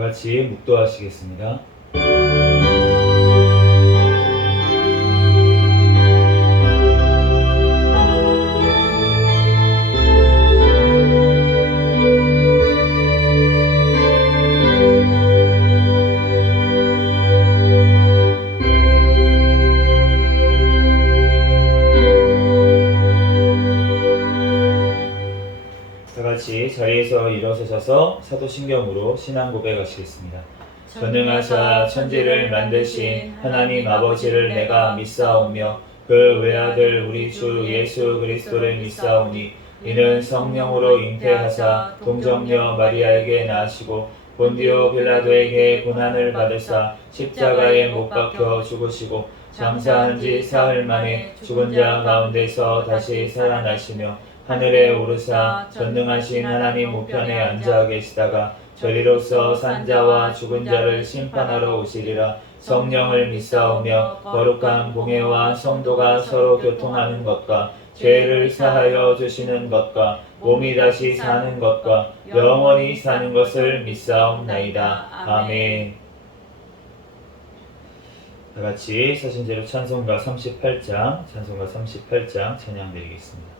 같이 묵도하시겠습니다. 다 같이 자리에서 일어서셔서 사도신경으로 신앙 고백하시겠습니다. 전능하사 천지를 만드신 하나님 아버지를 내가 믿사오며 그 외아들 우리 주 예수 그리스도를 믿사오니 이는 성령으로 잉태하사 동정녀 마리아에게 낳으시고 본디오 빌라도에게 고난을 받으사 십자가에 못 박혀 죽으시고 장사한 지 사흘 만에 죽은 자 가운데서 다시 살아나시며 하늘에 오르사 전능하신 하나님 우편에 앉아 계시다가 저리로서 산자와 죽은 자를 심판하러 오시리라. 성령을 믿사오며 거룩한 공회와 성도가 서로 교통하는 것과 죄를 사하여 주시는 것과 몸이 다시 사는 것과 영원히 사는 것을 믿사옵나이다. 아멘. 다 같이 사신제로 찬송가 38장 찬양 드리겠습니다.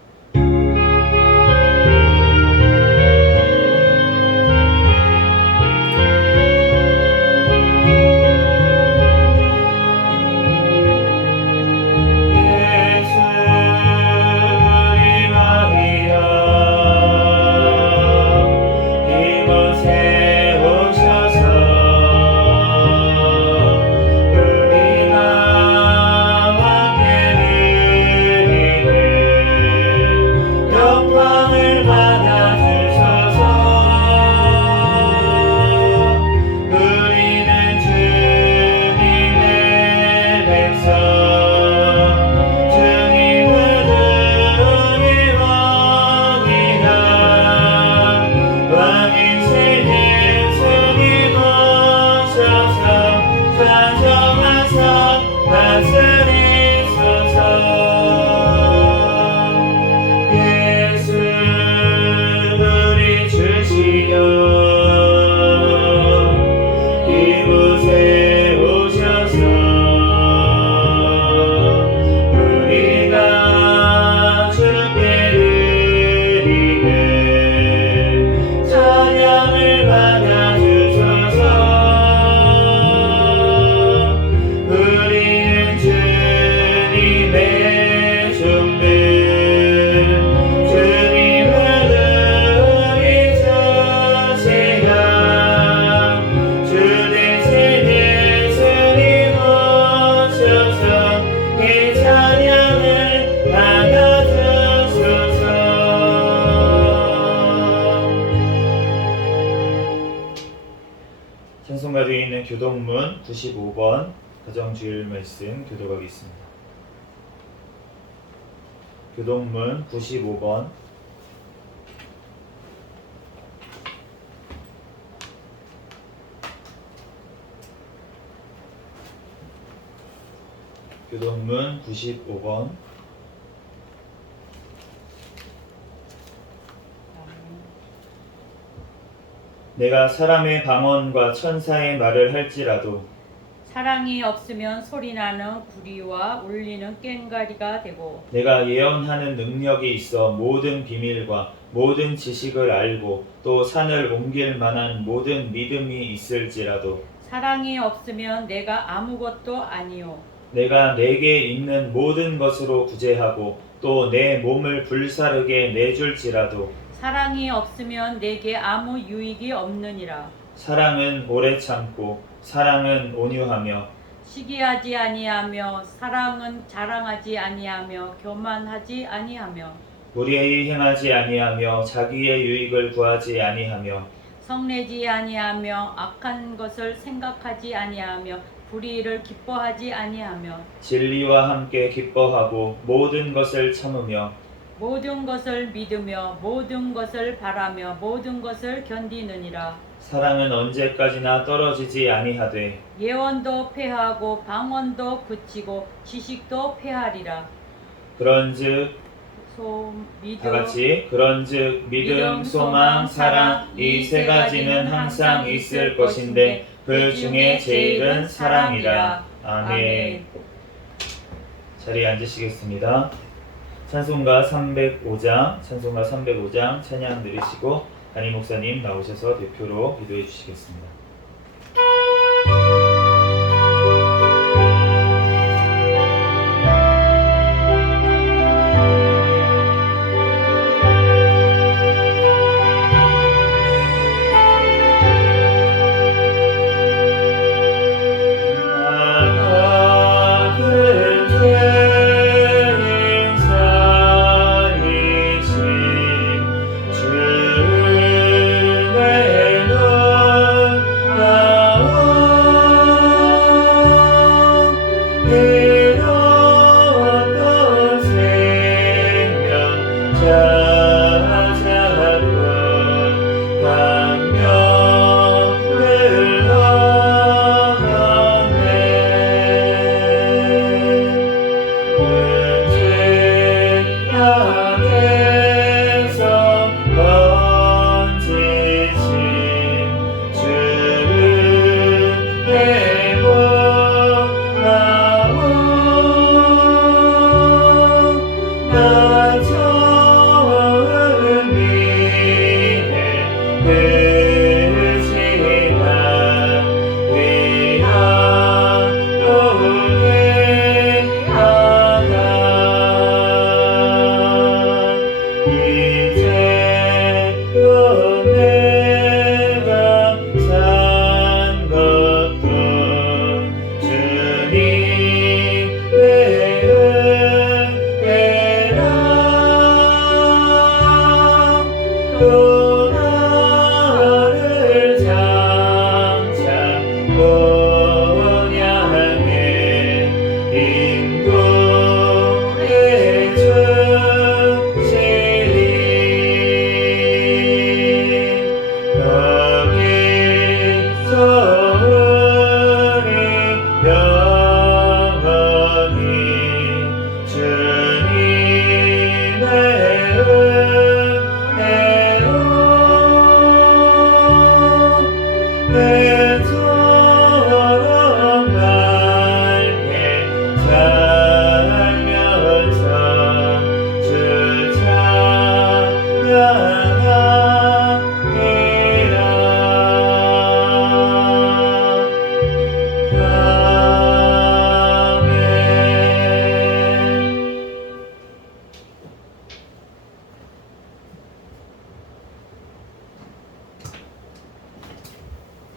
찬송가 뒤에 있는 교동문 95번 가정주일 말씀 교독하겠습니다. 교동문 95번 교동문 95번 내가 사람의 방언과 천사의 말을 할지라도 사랑이 없으면 소리나는 구리와 울리는 꽹과리가 되고 내가 예언하는 능력이 있어 모든 비밀과 모든 지식을 알고 또 산을 옮길 만한 모든 믿음이 있을지라도 사랑이 없으면 내가 아무것도 아니요 내가 내게 있는 모든 것으로 구제하고 또 내 몸을 불사르게 내줄지라도 사랑이 없으면 내게 아무 유익이 없느니라. 사랑은 오래 참고 사랑은 온유하며 시기하지 아니하며 사랑은 자랑하지 아니하며 교만하지 아니하며 무례히 행하지 아니하며 자기의 유익을 구하지 아니하며 성내지 아니하며 악한 것을 생각하지 아니하며 불의를 기뻐하지 아니하며 진리와 함께 기뻐하고 모든 것을 참으며 모든 것을 믿으며 모든 것을 바라며 모든 것을 견디느니라. 사랑은 언제까지나 떨어지지 아니하되 예언도 패하고 방언도 그치고 지식도 패하리라. 그런즉 다 같이 그런즉 믿음, 소망, 사랑 이 세 가지는 항상 있을 것인데 그 중에 제일은 사랑이라. 아멘. 자리에 앉으시겠습니다. 찬송가 305장 찬양 들으시고 담임 목사님 나오셔서 대표로 기도해 주시겠습니다.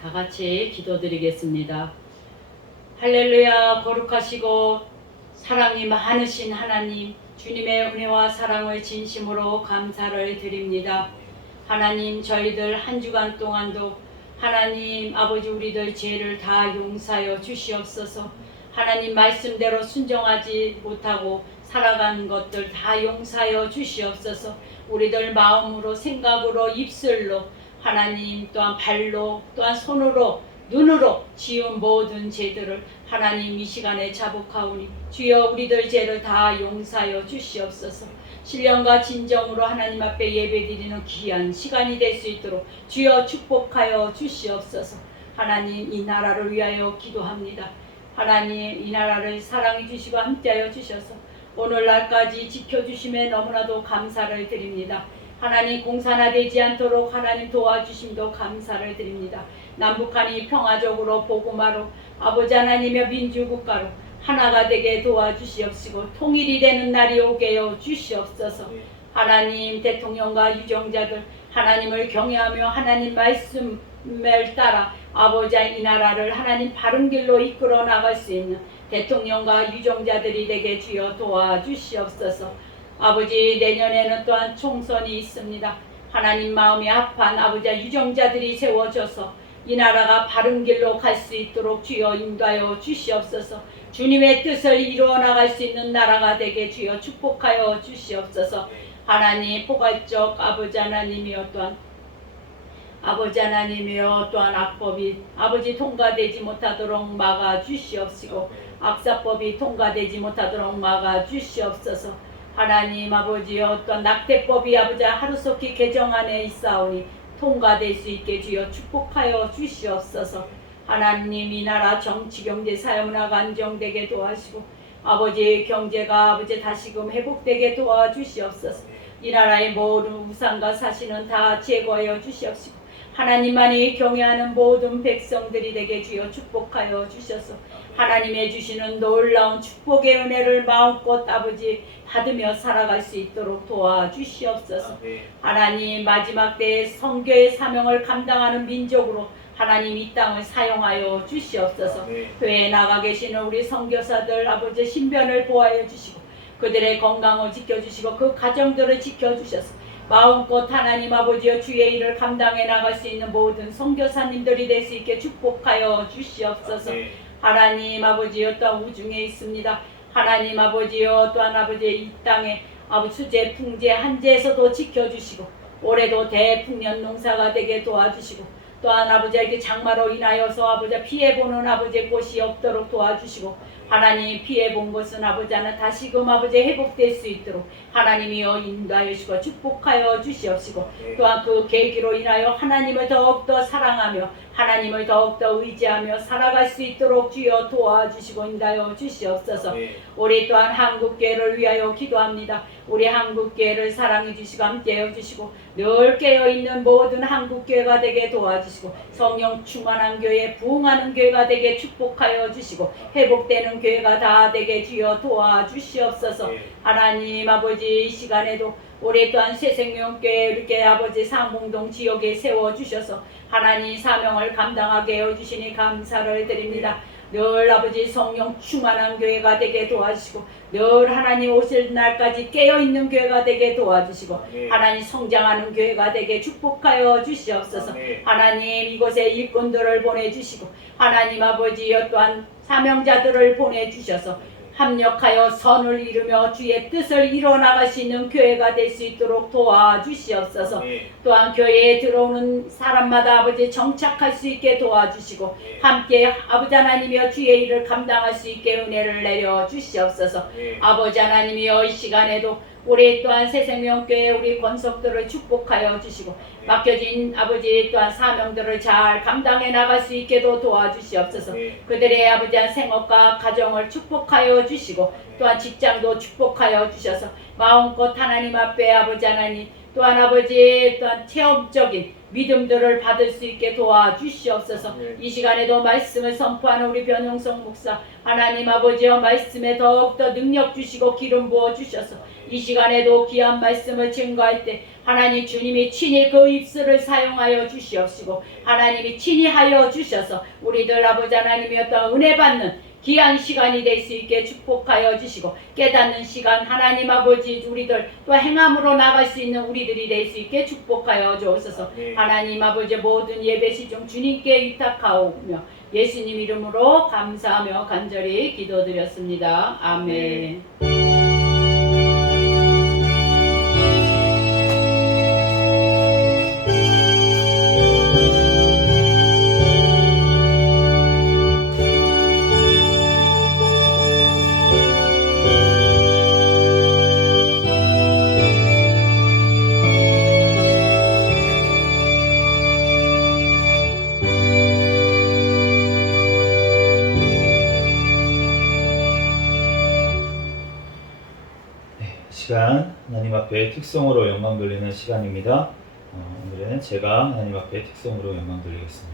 다 같이 기도드리겠습니다. 할렐루야. 거룩하시고 사랑이 많으신 하나님, 주님의 은혜와 사랑을 진심으로 감사를 드립니다. 하나님, 저희들 한 주간 동안도 하나님 아버지 우리들 죄를 다 용서하여 주시옵소서. 하나님 말씀대로 순종하지 못하고 살아간 것들 다 용서하여 주시옵소서. 우리들 마음으로, 생각으로, 입술로, 하나님 또한 발로, 또한 손으로, 눈으로 지은 모든 죄들을 하나님 이 시간에 자복하오니 주여 우리들 죄를 다 용서하여 주시옵소서. 신령과 진정으로 하나님 앞에 예배드리는 귀한 시간이 될 수 있도록 주여 축복하여 주시옵소서. 하나님, 이 나라를 위하여 기도합니다. 하나님, 이 나라를 사랑해 주시고 함께하여 주셔서 오늘날까지 지켜주심에 너무나도 감사를 드립니다. 하나님, 공산화되지 않도록 하나님 도와주심도 감사를 드립니다. 남북한이 평화적으로 복음화로 아버지 하나님의 민주국가로 하나가 되게 도와주시옵시고 통일이 되는 날이 오게 해 주시옵소서. 하나님, 대통령과 유정자들 하나님을 경외하며 하나님 말씀을 따라 아버지 이 나라를 하나님 바른 길로 이끌어 나갈 수 있는 대통령과 유정자들이 되게 주여 도와주시옵소서. 아버지, 내년에는 또한 총선이 있습니다. 하나님 마음이 아파한 아버지 유정자들이 세워져서 이 나라가 바른 길로 갈 수 있도록 주여 인도하여 주시옵소서. 주님의 뜻을 이루어 나갈 수 있는 나라가 되게 주여 축복하여 주시옵소서. 하나님, 포괄적 아버지 하나님이여 또한 악법이 아버지 통과되지 못하도록 막아 주시옵시고 악사법이 통과되지 못하도록 막아 주시옵소서. 하나님 아버지여 어떤 낙태법이 아버지 하루속히 개정 안에 있사오니 통과될 수 있게 주여 축복하여 주시옵소서. 하나님 이 나라 정치 경제 사회문화가 안정되게 도와주시고 아버지의 경제가 아버지 다시금 회복되게 도와주시옵소서. 이 나라의 모든 우상과 사신은 다 제거하여 주시옵시고 하나님만이 경외하는 모든 백성들이 되게 주여 축복하여 주셔서 하나님의 주시는 놀라운 축복의 은혜를 마음껏 아버지 받으며 살아갈 수 있도록 도와주시옵소서. 하나님 마지막 때에 선교의 사명을 감당하는 민족으로 하나님 이 땅을 사용하여 주시옵소서. 교회에 나가 계시는 우리 선교사들 아버지 신변을 보호하여 주시고 그들의 건강을 지켜주시고 그 가정들을 지켜주셔서 마음껏 하나님 아버지여 주의 일을 감당해 나갈 수 있는 모든 선교사님들이 될 수 있게 축복하여 주시옵소서. 하나님 아버지여 또한 우중에 있습니다. 하나님 아버지여 또한 아버지 이 땅에 아버지 수재 풍재 한재에서도 지켜주시고 올해도 대풍년 농사가 되게 도와주시고 또한 아버지에게 장마로 인하여서 아버지 피해보는 아버지의 곳이 없도록 도와주시고 하나님 피해본 것은 아버지 하나 다시금 아버지 회복될 수 있도록 하나님이여 인도하여 주시고 축복하여 주시옵시고 또한 그 계기로 인하여 하나님을 더욱더 사랑하며 하나님을 더욱더 의지하며 살아갈 수 있도록 주여 도와주시고 인도하여 주시옵소서. 우리 또한 한국교회를 위하여 기도합니다. 우리 한국교회를 사랑해 주시고 함께해 주시고 늘 깨어있는 모든 한국교회가 되게 도와주시고 성령 충만한 교회 부흥하는 교회가 되게 축복하여 주시고 회복되는 교회가 다 되게 주여 도와주시옵소서. 하나님 아버지 이 시간에도 우리 또한 새생명교회 이렇게 아버지 상봉동 지역에 세워주셔서 하나님 사명을 감당하게 해주시니 감사를 드립니다. 늘 아버지 성령 충만한 교회가 되게 도와주시고 늘 하나님 오실 날까지 깨어있는 교회가 되게 도와주시고 하나님 성장하는 교회가 되게 축복하여 주시옵소서. 하나님 이곳에 일꾼들을 보내주시고 하나님 아버지여 또한 사명자들을 보내주셔서 합력하여 선을 이루며 주의 뜻을 이뤄나갈 수 있는 교회가 될 수 있도록 도와주시옵소서. 또한 교회에 들어오는 사람마다 아버지 정착할 수 있게 도와주시고 함께 아버지 하나님이여 주의 일을 감당할 수 있게 은혜를 내려 주시옵소서. 아버지 하나님이여 이 시간에도 우리 또한 새생명교회 우리 권속들을 축복하여 주시고 맡겨진 아버지 또한 사명들을 잘 감당해 나갈 수 있게도 도와주시옵소서. 그들의 아버지한 생업과 가정을 축복하여 주시고 또한 직장도 축복하여 주셔서 마음껏 하나님 앞에 아버지 하나님 또한 아버지 또한 체험적인 믿음들을 받을 수 있게 도와주시옵소서. 이 시간에도 말씀을 선포하는 우리 변용성 목사 하나님 아버지여 말씀에 더욱더 능력 주시고 기름 부어 주셔서 이 시간에도 귀한 말씀을 증거할 때 하나님 주님이 친히 그 입술을 사용하여 주시옵시고 하나님이 친히 하여 주셔서 우리들 아버지 하나님이었던 은혜 받는 귀한 시간이 될 수 있게 축복하여 주시고 깨닫는 시간 하나님 아버지 우리들 또 행함으로 나갈 수 있는 우리들이 될 수 있게 축복하여 주옵소서. 하나님 아버지 모든 예배 시중 주님께 위탁하오며 예수님 이름으로 감사하며 간절히 기도드렸습니다. 아멘. 시간 하나님 앞에 특성으로 영광 돌리는 시간입니다. 오늘은 제가 하나님 앞에 특성으로 영광 돌리겠습니다.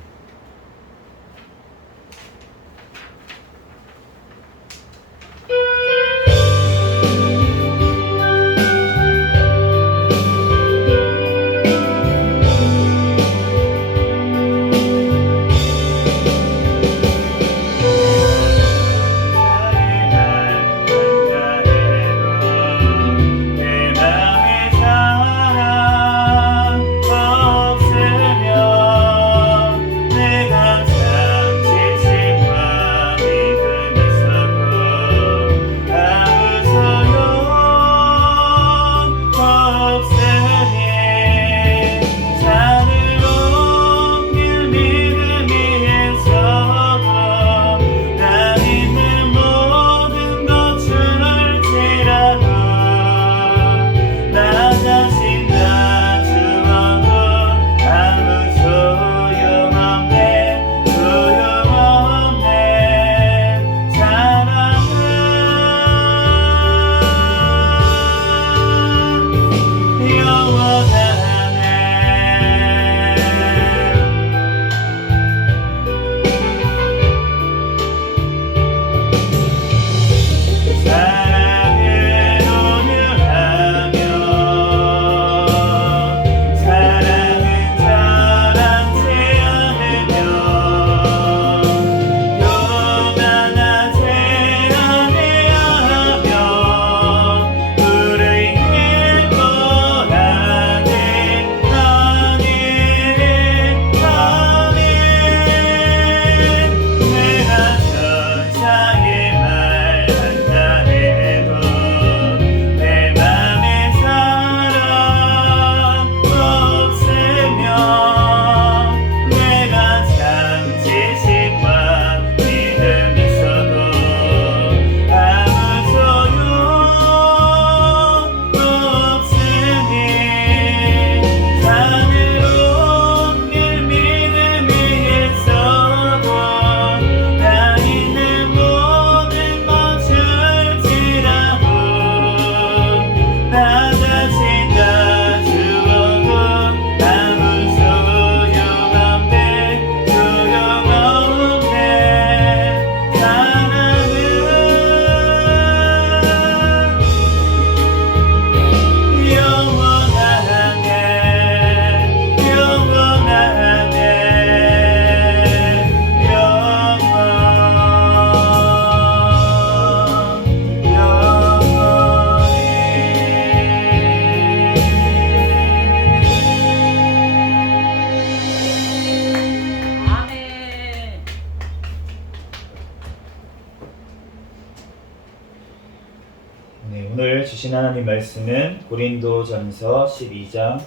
오늘 주신 하나님 말씀은 고린도전서 12장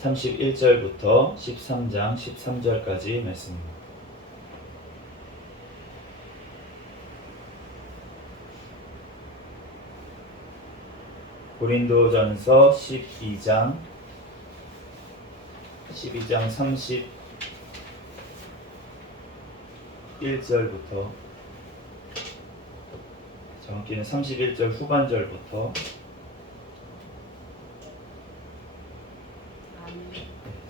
31절부터 13장 13절까지 말씀입니다. 고린도전서 12장 31절부터 정확히는 31절 후반절부터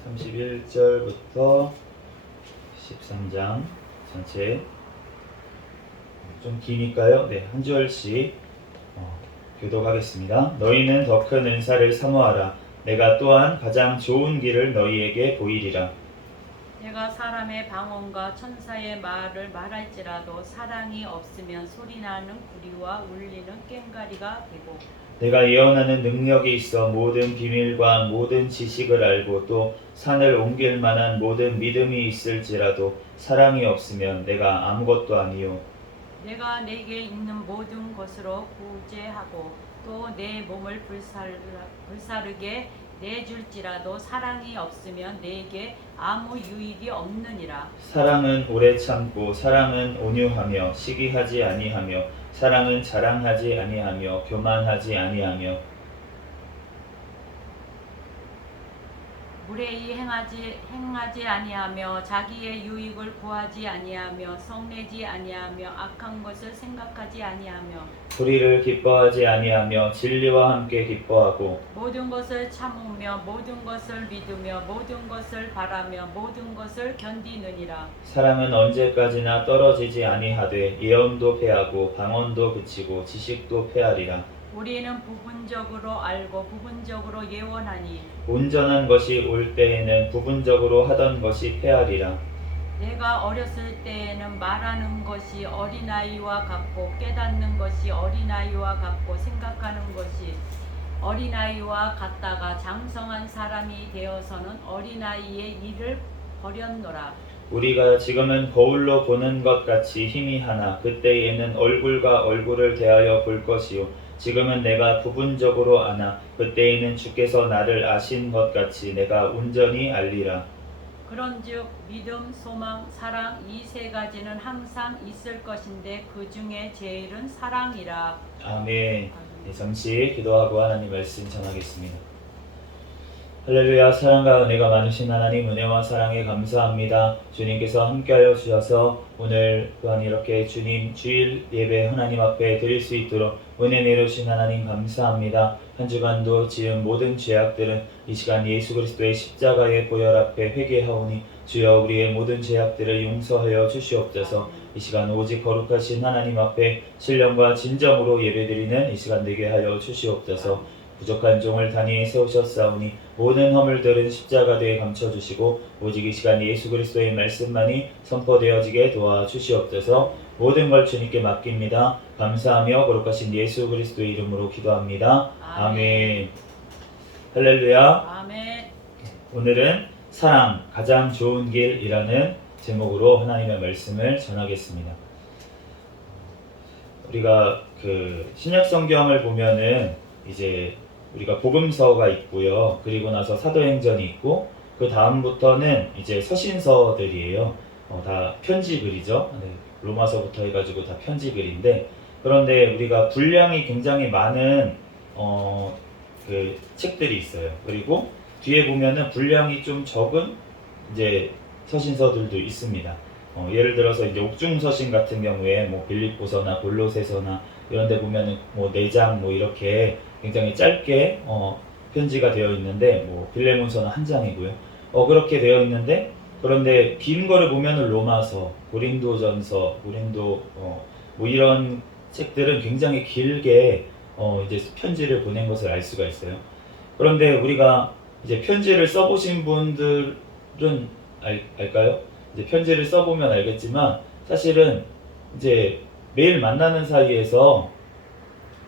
31절부터 13장 전체 좀 기니까요. 네, 한 절씩 교독하겠습니다. 너희는 더 큰 은사를 사모하라. 내가 또한 가장 좋은 길을 너희에게 보이리라. 내가 사람의 방언과 천사의 말을 말할지라도 사랑이 없으면 소리나는 구리와 울리는 꽹과리가 되고 내가 예언하는 능력이 있어 모든 비밀과 모든 지식을 알고 또 산을 옮길 만한 모든 믿음이 있을지라도 사랑이 없으면 내가 아무것도 아니요. 내가 내게 있는 모든 것으로 구제하고 또 내 몸을 불사르게 내줄지라도 사랑이 없으면 내게 아무 유익이 없느니라. 사랑은 오래 참고 사랑은 온유하며 시기하지 아니하며 사랑은 자랑하지 아니하며 교만하지 아니하며 무례히 행하지 아니하며 자기의 유익을 구하지 아니하며 성내지 아니하며 악한 것을 생각하지 아니하며 불의를 기뻐하지 아니하며 진리와 함께 기뻐하고 모든 것을 참으며 모든 것을 믿으며 모든 것을 바라며 모든 것을 견디느니라. 사랑은 언제까지나 떨어지지 아니하되 예언도 패하고 방언도 그치고 지식도 패하리라. 우리는 부분적으로 알고 부분적으로 예언하니 온전한 것이 올 때에는 부분적으로 하던 것이 패하리라. 내가 어렸을 때에는 말하는 것이 어린아이와 같고 깨닫는 것이 어린아이와 같고 생각하는 것이 어린아이와 같다가 장성한 사람이 되어서는 어린아이의 일을 버렸노라. 우리가 지금은 거울로 보는 것 같이 힘이 하나 그때에는 얼굴과 얼굴을 대하여 볼 것이요 지금은 내가 부분적으로 아나 그때에는 주께서 나를 아신 것 같이 내가 온전히 알리라. 그런즉 믿음, 소망, 사랑 이 세 가지는 항상 있을 것인데 그 중에 제일은 사랑이라. 아멘. 네, 잠시 기도하고 하나님 말씀 전하겠습니다. 할렐루야. 사랑과 은혜가 많으신 하나님 은혜와 사랑에 감사합니다. 주님께서 함께하여 주셔서 오늘 또한 이렇게 주님 주일 예배 하나님 앞에 드릴 수 있도록 은혜 내려주신 하나님 감사합니다. 한 주간도 지은 모든 죄악들은 이 시간 예수 그리스도의 십자가의 보혈 앞에 회개하오니 주여 우리의 모든 죄악들을 용서하여 주시옵소서. 이 시간 오직 거룩하신 하나님 앞에 신령과 진정으로 예배드리는 이 시간 되게 하여 주시옵소서. 부족한 종을 단위에 세우셨사오니 모든 허물들은 십자가대에 감춰주시고 오직 이 시간 예수 그리스도의 말씀만이 선포되어지게 도와주시옵소서. 모든 걸 주님께 맡깁니다. 감사하며 거룩하신 예수 그리스도의 이름으로 기도합니다. 아멘. 할렐루야. 아멘. 오늘은 사랑 가장 좋은 길이라는 제목으로 하나님의 말씀을 전하겠습니다. 우리가 그 신약 성경을 보면은 이제 우리가 복음서가 있고요. 그리고 나서 사도행전이 있고 그 다음부터는 이제 서신서들이에요. 다 편지글이죠. 네, 로마서부터 해가지고 다 편지글인데 그런데 우리가 분량이 굉장히 많은 그 책들이 있어요. 그리고 뒤에 보면은 분량이 좀 적은 이제 서신서들도 있습니다. 예를 들어서 이제 옥중서신 같은 경우에 뭐 빌립보서나 골로새서나 이런 데 보면은 뭐 4장 뭐 이렇게 굉장히 짧게 편지가 되어 있는데 뭐 빌레몬서는 1장이고요. 그렇게 되어 있는데 그런데 긴 거를 보면은 로마서, 고린도전서, 뭐 이런 책들은 굉장히 길게 이제 편지를 보낸 것을 알 수가 있어요. 그런데 우리가 이제 편지를 써보신 분들은 알까요? 이제 편지를 써보면 알겠지만 사실은 이제 매일 만나는 사이에서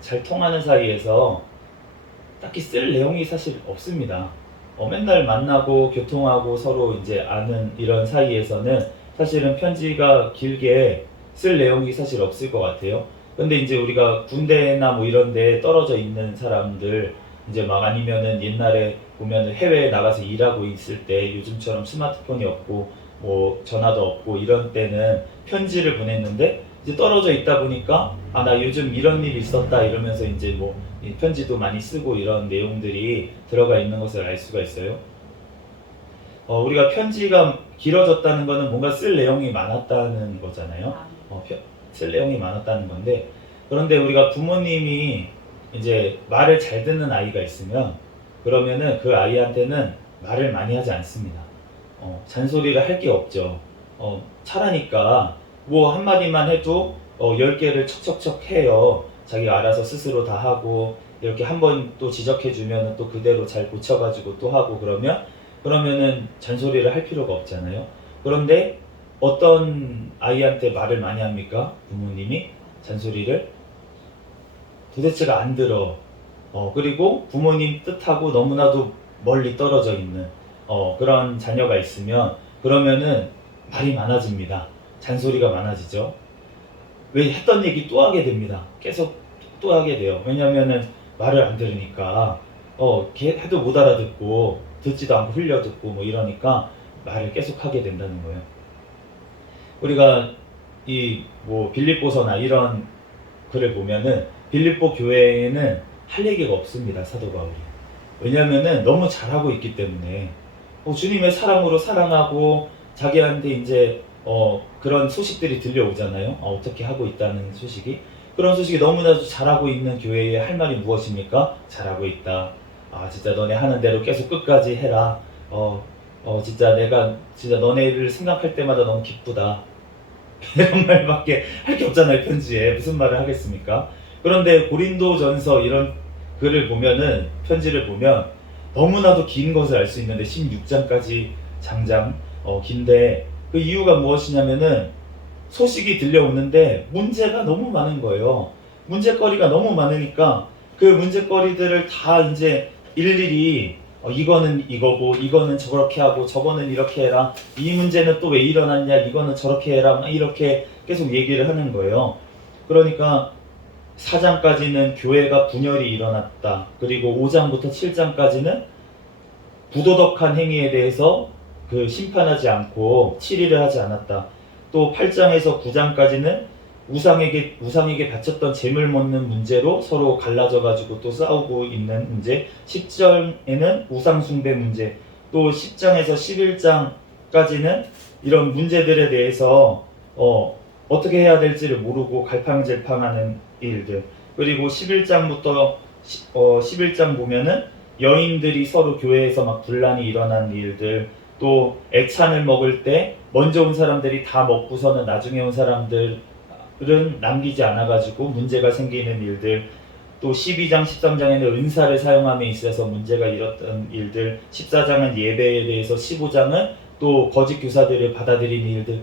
잘 통하는 사이에서 딱히 쓸 내용이 사실 없습니다. 맨날 만나고 교통하고 서로 이제 아는 이런 사이에서는 사실은 편지가 길게 쓸 내용이 사실 없을 것 같아요. 근데 이제 우리가 군대나 뭐 이런 데 떨어져 있는 사람들, 이제 막 아니면은 옛날에 보면은 해외에 나가서 일하고 있을 때 요즘처럼 스마트폰이 없고 뭐 전화도 없고 이런 때는 편지를 보냈는데, 이제 떨어져 있다 보니까 아 나 요즘 이런 일이 있었다 이러면서 이제 뭐 이 편지도 많이 쓰고 이런 내용들이 들어가 있는 것을 알 수가 있어요. 우리가 편지가 길어졌다는 거는 뭔가 쓸 내용이 많았다는 거잖아요. 쓸 내용이 많았다는 건데, 그런데 우리가 부모님이 이제 말을 잘 듣는 아이가 있으면 그러면은 그 아이한테는 말을 많이 하지 않습니다. 잔소리를 할 게 없죠. 차라니까 뭐 한마디만 해도 10개를 척척척 해요. 자기가 알아서 스스로 다 하고, 이렇게 한 번 또 지적해주면 또 그대로 잘 고쳐가지고 또 하고, 그러면은 잔소리를 할 필요가 없잖아요. 그런데 어떤 아이한테 말을 많이 합니까? 부모님이 잔소리를 도대체가 안 들어. 그리고 부모님 뜻하고 너무나도 멀리 떨어져 있는 그런 자녀가 있으면 그러면은 말이 많아집니다. 잔소리가 많아지죠. 왜 했던 얘기 또 하게 됩니다. 계속 또 하게 돼요. 왜냐면은 말을 안 들으니까 걔 해도 못 알아듣고 듣지도 않고 흘려듣고 뭐 이러니까 말을 계속 하게 된다는 거예요. 우리가 이 뭐 빌립보서나 이런 글을 보면은 빌립보 교회에는 할 얘기가 없습니다. 사도 바울이. 왜냐면은 너무 잘하고 있기 때문에 주님의 사랑으로 사랑하고 자기한테 이제 그런 소식들이 들려오잖아요. 어떻게 하고 있다는 소식이. 그런 소식이 너무나도 잘하고 있는 교회에 할 말이 무엇입니까? 잘하고 있다. 진짜 너네 하는 대로 계속 끝까지 해라. 진짜 내가 진짜 너네를 생각할 때마다 너무 기쁘다. 이런 말밖에 할 게 없잖아요. 편지에 무슨 말을 하겠습니까? 그런데 고린도전서 이런 글을 보면은, 편지를 보면 너무나도 긴 것을 알 수 있는데 16장까지 장장 긴데, 그 이유가 무엇이냐면은 소식이 들려오는데 문제가 너무 많은 거예요. 문제거리가 너무 많으니까 그 문제거리들을 다 이제 일일이 이거는 이거고, 이거는 저렇게 하고, 저거는 이렇게 해라, 이 문제는 또 왜 일어났냐, 이거는 저렇게 해라, 막 이렇게 계속 얘기를 하는 거예요. 그러니까 4장까지는 교회가 분열이 일어났다. 그리고 5장부터 7장까지는 부도덕한 행위에 대해서 그 심판하지 않고 치리를 하지 않았다. 또 8장에서 9장까지는 우상에게 바쳤던 재물 먹는 문제로 서로 갈라져가지고 또 싸우고 있는 문제. 10장에는 우상숭배 문제. 또 10장에서 11장까지는 이런 문제들에 대해서 어떻게 해야 될지를 모르고 갈팡질팡하는 일들. 그리고 11장부터 11장 보면은 여인들이 서로 교회에서 막 분란이 일어난 일들, 또 애찬을 먹을 때 먼저 온 사람들이 다 먹고서는 나중에 온 사람들은 남기지 않아가지고 문제가 생기는 일들, 또 12장 13장에는 은사를 사용함에 있어서 문제가 일었던 일들, 14장은 예배에 대해서, 15장은 또 거짓 교사들을 받아들이는 일들,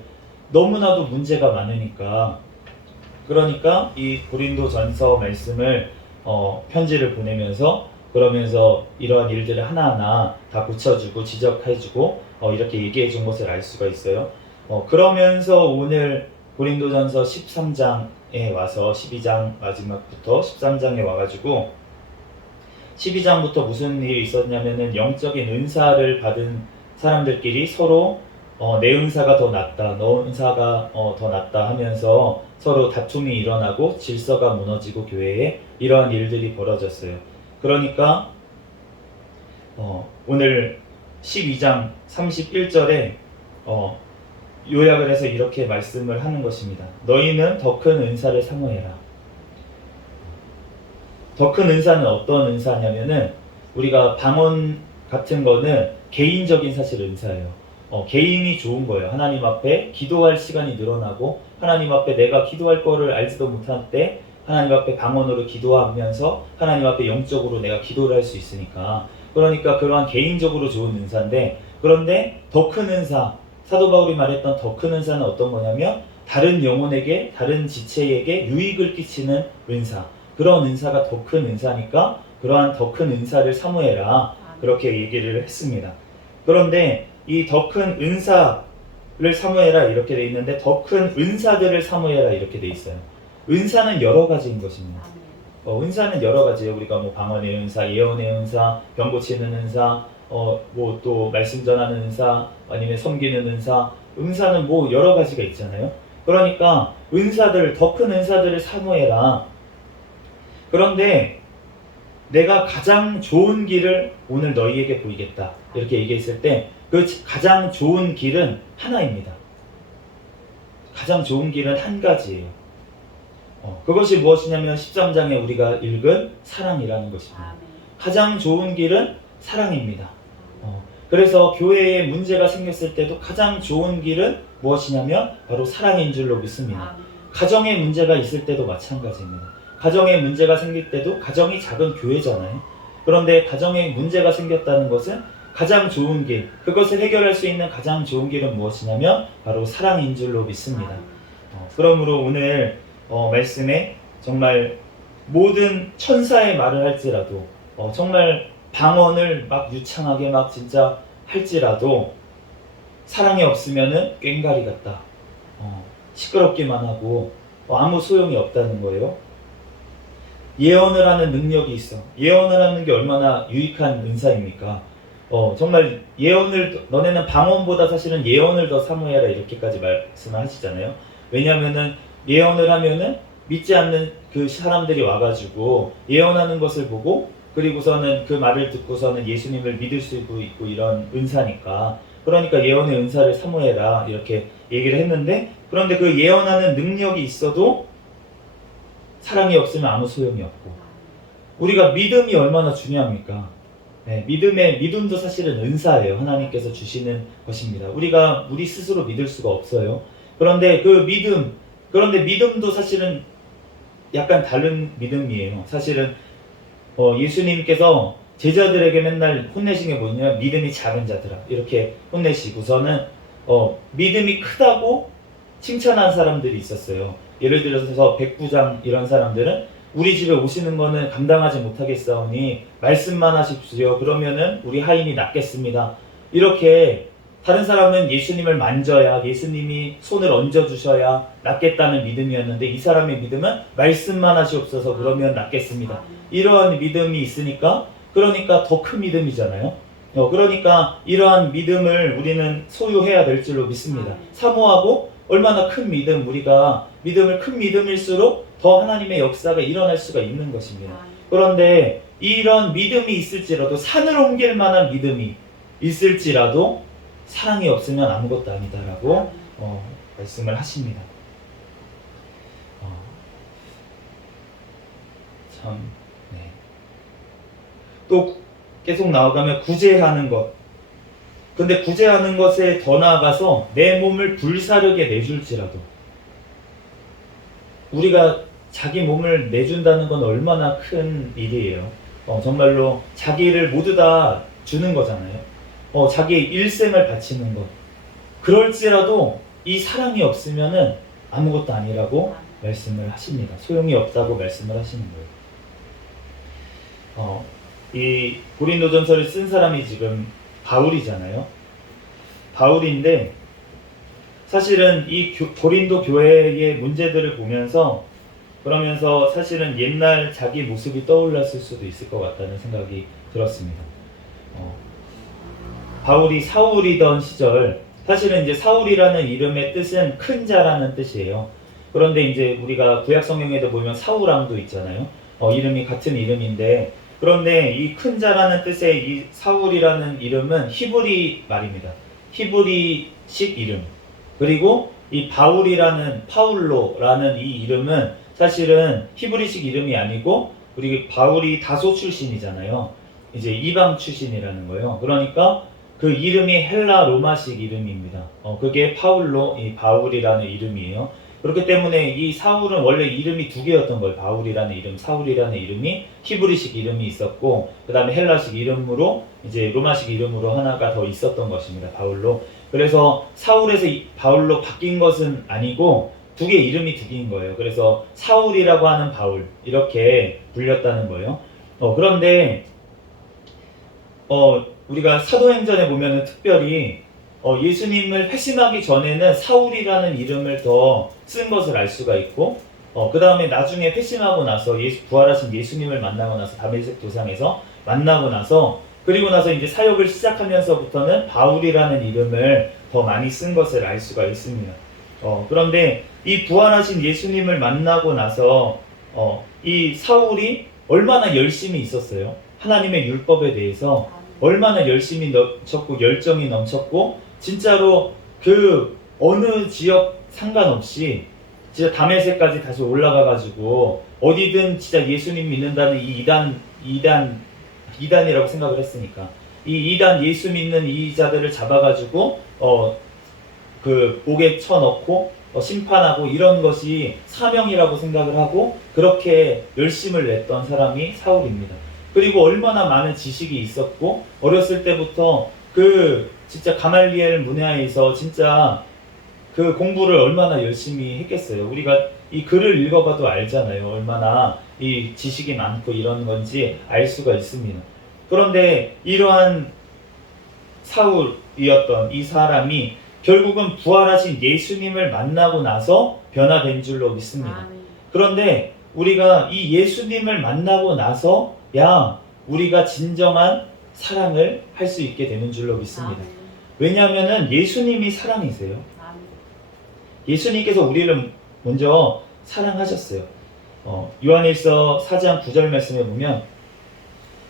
너무나도 문제가 많으니까, 그러니까 이 고린도전서 말씀을 편지를 보내면서, 그러면서 이러한 일들을 하나하나 다 고쳐주고 지적해주고 이렇게 얘기해 준 것을 알 수가 있어요. 그러면서 오늘 고린도전서 13장에 와서 12장 마지막부터 13장에 와가지고 12장부터 무슨 일이 있었냐면은 영적인 은사를 받은 사람들끼리 서로 내 은사가 더 낫다, 너 은사가 더 낫다 하면서 서로 다툼이 일어나고 질서가 무너지고 교회에 이러한 일들이 벌어졌어요. 그러니까 오늘 12장 31절에 요약을 해서 이렇게 말씀을 하는 것입니다. 너희는 더 큰 은사를 사모해라. 더 큰 은사는 어떤 은사냐면은, 우리가 방언 같은 거는 개인적인 사실 은사예요. 개인이 좋은 거예요. 하나님 앞에 기도할 시간이 늘어나고, 하나님 앞에 내가 기도할 거를 알지도 못할 때 하나님 앞에 방언으로 기도하면서 하나님 앞에 영적으로 내가 기도를 할 수 있으니까, 그러니까 그러한 개인적으로 좋은 은사인데, 그런데 더 큰 은사, 사도 바울이 말했던 더 큰 은사는 어떤 거냐면 다른 영혼에게, 다른 지체에게 유익을 끼치는 은사, 그런 은사가 더 큰 은사니까 그러한 더 큰 은사를 사모해라, 그렇게 얘기를 했습니다. 그런데 이 더 큰 은사를 사모해라 이렇게 돼 있는데 더 큰 은사들을 사모해라 이렇게 돼 있어요. 은사는 여러 가지인 것입니다. 아멘. 은사는 여러 가지예요. 우리가 뭐 방언의 은사, 예언의 은사, 병 고치는 은사, 뭐 또 말씀 전하는 은사, 아니면 섬기는 은사, 은사는 뭐 여러 가지가 있잖아요. 그러니까 은사들, 더 큰 은사들을 사모해라. 그런데 내가 가장 좋은 길을 오늘 너희에게 보이겠다. 이렇게 얘기했을 때 그 가장 좋은 길은 하나입니다. 가장 좋은 길은 한 가지예요. 그것이 무엇이냐면 13장에 우리가 읽은 사랑이라는 것입니다. 아멘. 가장 좋은 길은 사랑입니다. 그래서 교회에 문제가 생겼을 때도 가장 좋은 길은 무엇이냐면 바로 사랑인 줄로 믿습니다. 아멘. 가정에 문제가 있을 때도 마찬가지입니다. 가정에 문제가 생길 때도 가정이 작은 교회잖아요. 그런데 가정에 문제가 생겼다는 것은 가장 좋은 길, 그것을 해결할 수 있는 가장 좋은 길은 무엇이냐면 바로 사랑인 줄로 믿습니다. 그러므로 오늘 말씀에 정말 모든 천사의 말을 할지라도 정말 방언을 막 유창하게 막 진짜 할지라도 사랑이 없으면은 꽹가리 같다. 시끄럽기만 하고 아무 소용이 없다는 거예요. 예언을 하는 능력이 있어. 예언을 하는 게 얼마나 유익한 은사입니까? 정말 예언을, 너네는 방언보다 사실은 예언을 더 사모해라 이렇게까지 말씀을 하시잖아요. 왜냐하면은 예언을 하면은 믿지 않는 그 사람들이 와가지고 예언하는 것을 보고 그리고서는 그 말을 듣고서는 예수님을 믿을 수 있고 이런 은사니까. 그러니까 예언의 은사를 사모해라 이렇게 얘기를 했는데, 그런데 그 예언하는 능력이 있어도 사랑이 없으면 아무 소용이 없고, 우리가 믿음이 얼마나 중요합니까? 네, 믿음도 사실은 은사예요. 하나님께서 주시는 것입니다. 우리가 우리 스스로 믿을 수가 없어요. 그런데 그런데 믿음도 사실은 약간 다른 믿음이에요. 사실은 예수님께서 제자들에게 맨날 혼내신 게 뭐냐면 믿음이 작은 자들아 이렇게 혼내시고서는 믿음이 크다고 칭찬한 사람들이 있었어요. 예를 들어서 백부장 이런 사람들은 우리 집에 오시는 거는 감당하지 못하겠사오니 말씀만 하십시오. 그러면은 우리 하인이 낫겠습니다. 이렇게 다른 사람은 예수님을 만져야, 예수님이 손을 얹어주셔야 낫겠다는 믿음이었는데 이 사람의 믿음은 말씀만 하시옵소서 그러면 낫겠습니다. 이러한 믿음이 있으니까, 그러니까 더 큰 믿음이잖아요. 그러니까 이러한 믿음을 우리는 소유해야 될 줄로 믿습니다. 사모하고 얼마나 큰 믿음, 우리가 믿음을 큰 믿음일수록 더 하나님의 역사가 일어날 수가 있는 것입니다. 그런데 이런 믿음이 있을지라도, 산을 옮길 만한 믿음이 있을지라도 사랑이 없으면 아무것도 아니다라고 말씀을 하십니다. 네. 또 계속 나아가면 구제하는 것. 근데 구제하는 것에 더 나아가서 내 몸을 불사르게 내줄지라도, 우리가 자기 몸을 내준다는 건 얼마나 큰 일이에요. 정말로 자기를 모두 다 주는 거잖아요. 자기 일생을 바치는 것. 그럴지라도 이 사랑이 없으면은 아무것도 아니라고 말씀을 하십니다. 소용이 없다고 말씀을 하시는 거예요. 이 고린도전서를 쓴 사람이 지금 바울이잖아요. 바울인데 사실은 이 고린도 교회의 문제들을 보면서, 그러면서 사실은 옛날 자기 모습이 떠올랐을 수도 있을 것 같다는 생각이 들었습니다. 바울이 사울이던 시절, 사실은 이제 사울이라는 이름의 뜻은 큰 자라는 뜻이에요. 그런데 이제 우리가 구약 성경에도 보면 사울왕도 있잖아요. 이름이 같은 이름인데, 그런데 이 큰 자라는 뜻의 이 사울이라는 이름은 히브리 말입니다. 히브리식 이름. 그리고 이 바울이라는, 파울로라는 이 이름은 사실은 히브리식 이름이 아니고, 우리 바울이 다소 출신이잖아요. 이제 이방 출신이라는 거예요. 그러니까 그 이름이 헬라 로마식 이름입니다. 그게 파울로, 이 바울이라는 이름이에요. 그렇기 때문에 이 사울은 원래 이름이 두 개였던 거예요. 바울이라는 이름, 사울이라는 이름이 히브리식 이름이 있었고, 그 다음에 헬라식 이름으로, 이제 로마식 이름으로 하나가 더 있었던 것입니다. 바울로. 그래서 사울에서 바울로 바뀐 것은 아니고 두 개, 이름이 두 개인 거예요. 그래서 사울이라고 하는 바울, 이렇게 불렸다는 거예요. 그런데 우리가 사도행전에 보면은 특별히 예수님을 회심하기 전에는 사울이라는 이름을 더 쓴 것을 알 수가 있고, 그 다음에 나중에 회심하고 나서 부활하신 예수님을 만나고 나서 다메섹 도상에서 만나고 나서 그리고 나서 이제 사역을 시작하면서부터는 바울이라는 이름을 더 많이 쓴 것을 알 수가 있습니다. 그런데 이 부활하신 예수님을 만나고 나서 이 사울이 얼마나 열심히 있었어요. 하나님의 율법에 대해서 얼마나 열심히 넘쳤고 열정이 넘쳤고 진짜로 그 어느 지역 상관없이 진짜 다메섹까지 다시 올라가가지고 어디든 진짜 예수님 믿는다는 이 이단이라고 생각을 했으니까 이 이단 예수 믿는 이 자들을 잡아가지고 그 옥에 쳐넣고 심판하고 이런 것이 사명이라고 생각을 하고 그렇게 열심을 냈던 사람이 사울입니다. 그리고 얼마나 많은 지식이 있었고 어렸을 때부터 그 진짜 가말리엘 문화에서 진짜 그 공부를 얼마나 열심히 했겠어요. 우리가 이 글을 읽어봐도 알잖아요. 얼마나 이 지식이 많고 이런 건지 알 수가 있습니다. 그런데 이러한 사울이었던 이 사람이 결국은 부활하신 예수님을 만나고 나서 변화된 줄로 믿습니다. 그런데 우리가 이 예수님을 만나고 나서야 우리가 진정한 사랑을 할 수 있게 되는 줄로 믿습니다. 왜냐하면 예수님이 사랑이세요. 예수님께서 우리를 먼저 사랑하셨어요. 요한일서 4장 9절 말씀에 보면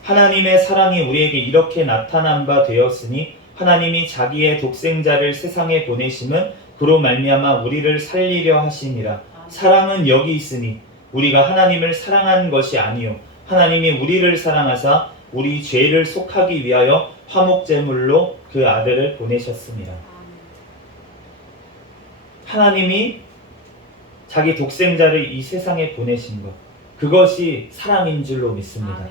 하나님의 사랑이 우리에게 이렇게 나타난 바 되었으니 하나님이 자기의 독생자를 세상에 보내심은 그로 말미암아 우리를 살리려 하심이라. 사랑은 여기 있으니 우리가 하나님을 사랑한 것이 아니요 하나님이 우리를 사랑하사 우리 죄를 속하기 위하여 화목제물로 그 아들을 보내셨습니다. 하나님이 자기 독생자를 이 세상에 보내신 것, 그것이 사랑인 줄로 믿습니다.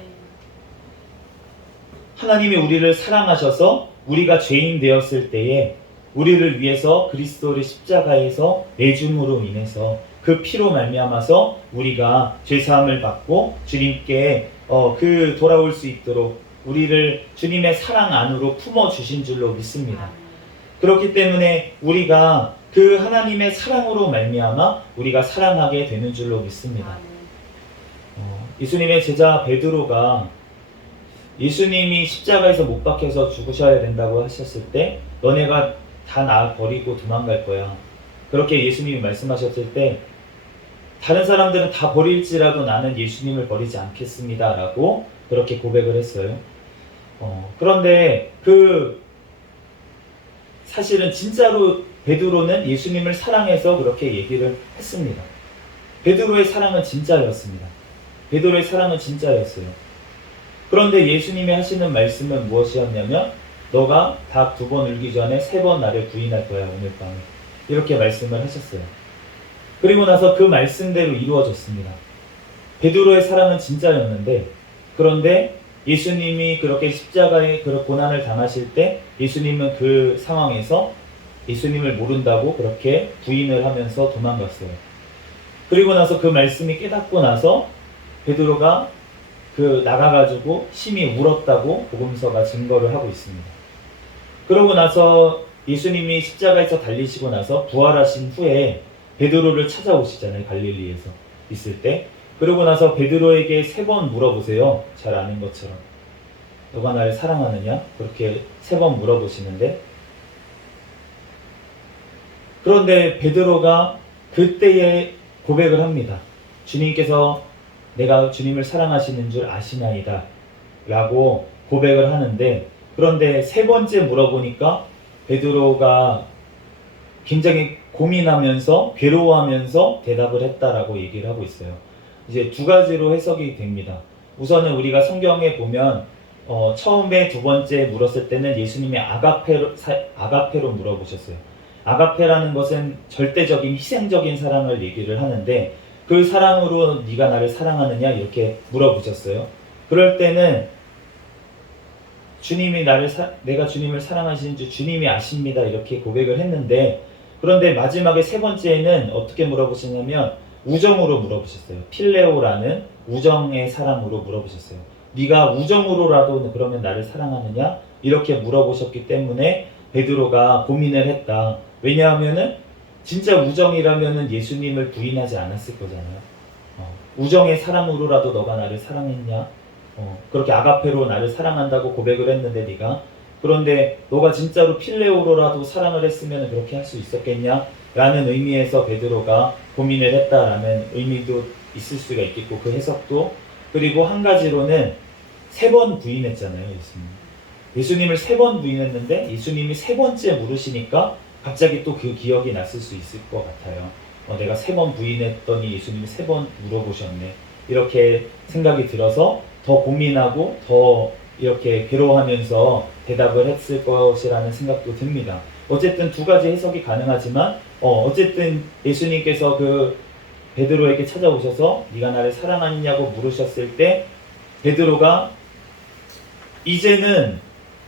하나님이 우리를 사랑하셔서 우리가 죄인 되었을 때에 우리를 위해서 그리스도를 십자가에서 내줌으로 인해서 그 피로 말미암아서 우리가 죄사함을 받고 주님께 그 돌아올 수 있도록 우리를 주님의 사랑 안으로 품어주신 줄로 믿습니다. 그렇기 때문에 우리가 그 하나님의 사랑으로 말미암아 우리가 사랑하게 되는 줄로 믿습니다. 예수님의 제자 베드로가 예수님이 십자가에서 못 박혀서 죽으셔야 된다고 하셨을 때 너네가 다 나 버리고 도망갈 거야. 그렇게 예수님이 말씀하셨을 때 다른 사람들은 다 버릴지라도 나는 예수님을 버리지 않겠습니다 라고 그렇게 고백을 했어요. 그런데 사실은 진짜로 베드로는 예수님을 사랑해서 그렇게 얘기를 했습니다. 베드로의 사랑은 진짜였습니다. 베드로의 사랑은 진짜였어요. 그런데 예수님이 하시는 말씀은 무엇이었냐면 너가 닭 2번 울기 전에 3번 나를 부인할 거야 오늘 밤에 이렇게 말씀을 하셨어요. 그리고 나서 그 말씀대로 이루어졌습니다. 베드로의 사랑은 진짜였는데 그런데 예수님이 그렇게 십자가에 그런 고난을 당하실 때 예수님은 그 상황에서 예수님을 모른다고 그렇게 부인을 하면서 도망갔어요. 그리고 나서 그 말씀이 깨닫고 나서 베드로가 나가가지고 심히 울었다고 복음서가 증거를 하고 있습니다. 그러고 나서 예수님이 십자가에서 달리시고 나서 부활하신 후에 베드로를 찾아오시잖아요. 갈릴리에서 있을 때. 그러고 나서 베드로에게 3번 물어보세요. 잘 아는 것처럼. 너가 나를 사랑하느냐? 그렇게 3번 물어보시는데 그런데 베드로가 그때에 고백을 합니다. 주님께서 내가 주님을 사랑하시는 줄 아시나이다 라고 고백을 하는데 그런데 3번째 물어보니까 베드로가 굉장히 고민하면서 괴로워하면서 대답을 했다라고 얘기를 하고 있어요. 이제 2가지로 해석이 됩니다. 우선은 우리가 성경에 보면 처음에 2번째 물었을 때는 예수님이 아가페로 물어보셨어요. 아가페라는 것은 절대적인 희생적인 사랑을 얘기를 하는데 그 사랑으로 네가 나를 사랑하느냐 이렇게 물어보셨어요. 그럴 때는 주님이 내가 주님을 사랑하시는 줄 주님이 아십니다 이렇게 고백을 했는데 그런데 마지막에 3번째에는 어떻게 물어보시냐면 우정으로 물어보셨어요. 필레오라는 우정의 사랑으로 물어보셨어요. 네가 우정으로라도 그러면 나를 사랑하느냐 이렇게 물어보셨기 때문에 베드로가 고민을 했다. 왜냐하면은 진짜 우정이라면은 예수님을 부인하지 않았을 거잖아요. 우정의 사랑으로라도 너가 나를 사랑했냐? 그렇게 아가페로 나를 사랑한다고 고백을 했는데 네가, 그런데 너가 진짜로 필레오로라도 사랑을 했으면 그렇게 할 수 있었겠냐? 라는 의미에서 베드로가 고민을 했다라는 의미도 있을 수가 있겠고, 그 해석도. 그리고 한 가지로는 3번 부인했잖아요, 예수님. 예수님을 3번 부인했는데 예수님이 3번째 물으시니까 갑자기 또 그 기억이 났을 수 있을 것 같아요. 내가 3번 부인했더니 예수님이 3번 물어보셨네. 이렇게 생각이 들어서 더 고민하고 더 이렇게 괴로워하면서 대답을 했을 것이라는 생각도 듭니다. 어쨌든 2가지 해석이 가능하지만 어쨌든 예수님께서 그 베드로에게 찾아오셔서 네가 나를 사랑하느냐고 물으셨을 때 베드로가 이제는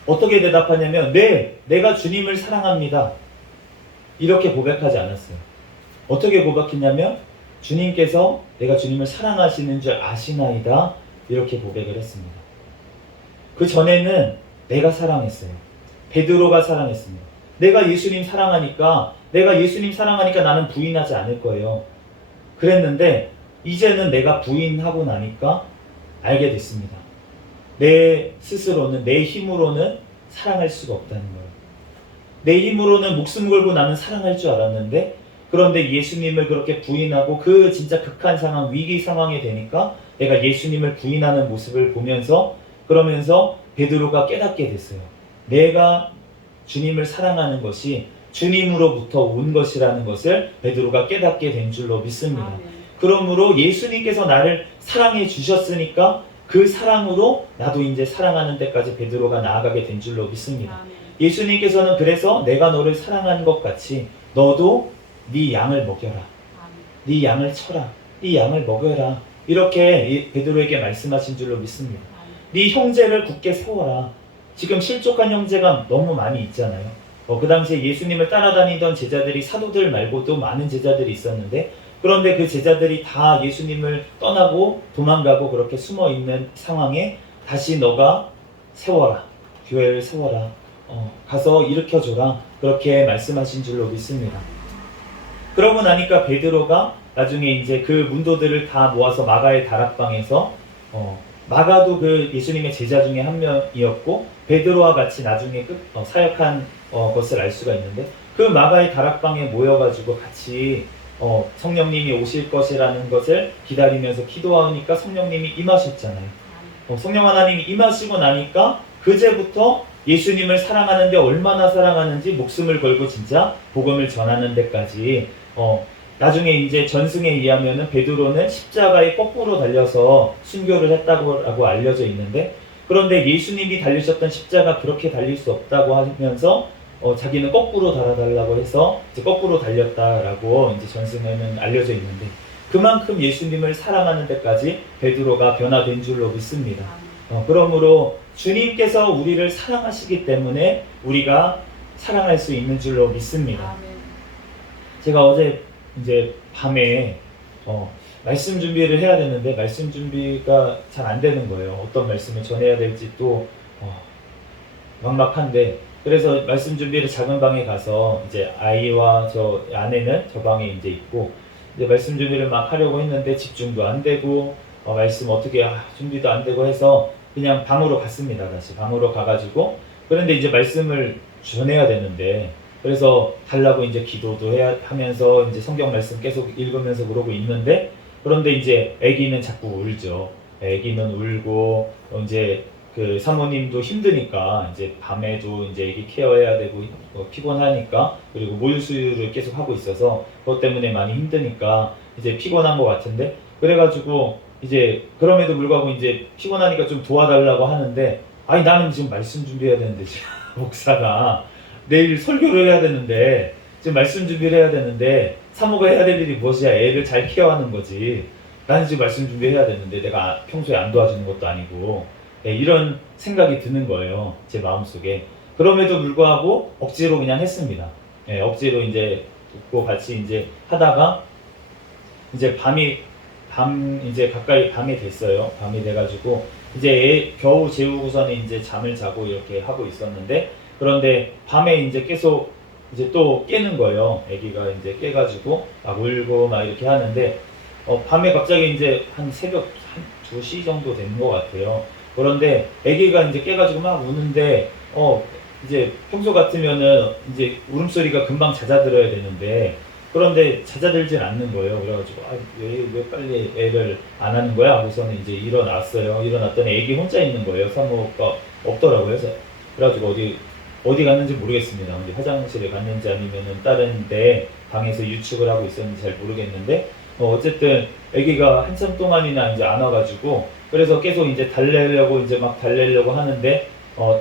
어떻게 대답하냐면 네, 내가 주님을 사랑합니다. 이렇게 고백하지 않았어요. 어떻게 고백했냐면 주님께서 내가 주님을 사랑하시는 줄 아시나이다. 이렇게 고백을 했습니다. 그 전에는 내가 사랑했어요. 베드로가 사랑했습니다. 내가 예수님 사랑하니까 나는 부인하지 않을 거예요. 그랬는데 이제는 내가 부인하고 나니까 알게 됐습니다. 내 스스로는, 내 힘으로는 사랑할 수가 없다는 거예요. 내 힘으로는 목숨 걸고 나는 사랑할 줄 알았는데, 그런데 예수님을 그렇게 부인하고 그 진짜 극한 상황, 위기 상황이 되니까 내가 예수님을 부인하는 모습을 보면서, 그러면서 베드로가 깨닫게 됐어요. 내가 주님을 사랑하는 것이 주님으로부터 온 것이라는 것을 베드로가 깨닫게 된 줄로 믿습니다. 그러므로 예수님께서 나를 사랑해 주셨으니까 그 사랑으로 나도 이제 사랑하는 데까지 베드로가 나아가게 된 줄로 믿습니다. 예수님께서는 그래서 내가 너를 사랑한 것 같이 너도 네 양을 먹여라. 네 양을 쳐라. 네 양을 먹여라. 이렇게 베드로에게 말씀하신 줄로 믿습니다. 네 형제를 굳게 세워라. 지금 실족한 형제가 너무 많이 있잖아요. 그 당시에 예수님을 따라다니던 제자들이 사도들 말고도 많은 제자들이 있었는데, 그런데 그 제자들이 다 예수님을 떠나고 도망가고 그렇게 숨어 있는 상황에 다시 너가 세워라. 교회를 세워라. 가서 일으켜줘라. 그렇게 말씀하신 줄로 믿습니다. 그러고 나니까 베드로가 나중에 이제 그 문도들을 다 모아서 마가의 다락방에서 마가도 그 예수님의 제자 중에 한 명이었고 베드로와 같이 나중에 사역한 것을 알 수가 있는데, 그 마가의 다락방에 모여가지고 같이 성령님이 오실 것이라는 것을 기다리면서 기도하니까 성령님이 임하셨잖아요. 성령 하나님이 임하시고 나니까 그제부터 예수님을 사랑하는데 얼마나 사랑하는지 목숨을 걸고 진짜 복음을 전하는 데까지, 나중에 이제 전승에 의하면은 베드로는 십자가에 거꾸로 달려서 순교를 했다고 알려져 있는데, 그런데 예수님이 달리셨던 십자가 그렇게 달릴 수 없다고 하면서 자기는 거꾸로 달아달라고 해서 이제 거꾸로 달렸다라고 이제 전승에는 알려져 있는데, 그만큼 예수님을 사랑하는 데까지 베드로가 변화된 줄로 믿습니다. 그러므로 주님께서 우리를 사랑하시기 때문에 우리가 사랑할 수 있는 줄로 믿습니다. 제가 어제 이제 밤에 말씀 준비를 해야 되는데 말씀 준비가 잘 안 되는 거예요. 어떤 말씀을 전해야 될지 또 막막한데, 그래서 말씀 준비를 작은 방에 가서 이제 아이와 저 아내는 저 방에 이제 있고 이제 말씀 준비를 막 하려고 했는데 집중도 안 되고 말씀 어떻게 준비도 안 되고 해서 그냥 방으로 갔습니다. 다시 방으로 가가지고, 그런데 이제 말씀을 전해야 되는데, 그래서 달라고 이제 기도도 해야 하면서 이제 성경 말씀 계속 읽으면서 그러고 있는데, 그런데 이제 아기는 자꾸 울죠. 아기는 울고 이제 그 사모님도 힘드니까 이제 밤에도 이제 아기 케어해야 되고 피곤하니까, 그리고 모유수유를 계속 하고 있어서 그것 때문에 많이 힘드니까 이제 피곤한 것 같은데, 그래가지고 이제 그럼에도 불구하고 이제 피곤하니까 좀 도와달라고 하는데, 아니 나는 지금 말씀 준비해야 되는데 지금 목사가 내일 설교를 해야 되는데 지금 말씀 준비를 해야 되는데 사모가 해야 될 일이 무엇이야? 애를 잘 케어하는 거지. 나는 지금 말씀 준비해야 되는데 내가 평소에 안 도와주는 것도 아니고, 이런 생각이 드는 거예요. 제 마음속에. 그럼에도 불구하고 억지로 그냥 했습니다. 억지로 이제 듣고 같이 이제 하다가 이제 밤 이제 가까이 밤이 됐어요. 밤이 돼가지고 이제 겨우 재우고서는 이제 잠을 자고 이렇게 하고 있었는데, 그런데 밤에 이제 계속 이제 또 깨는 거예요. 아기가 이제 깨가지고 막 울고 막 이렇게 하는데 밤에 갑자기 이제 한 새벽 한 2시 정도 되는 것 같아요. 그런데 아기가 이제 깨가지고 막 우는데 이제 평소 같으면은 이제 울음소리가 금방 잦아들어야 되는데 그런데 잦아들질 않는 거예요. 그래가지고 왜 빨리 애를 안 하는 거야? 그래서는 이제 일어났어요. 일어났더니 애기 혼자 있는 거예요. 사모가 없더라고요. 그래가지고 어디 갔는지 모르겠습니다. 근데 화장실에 갔는지 아니면은 다른 데 방에서 유축을 하고 있었는지 잘 모르겠는데 어쨌든 아기가 한참 동안이나 이제 안 와가지고 그래서 계속 이제 달래려고 이제 막 달래려고 하는데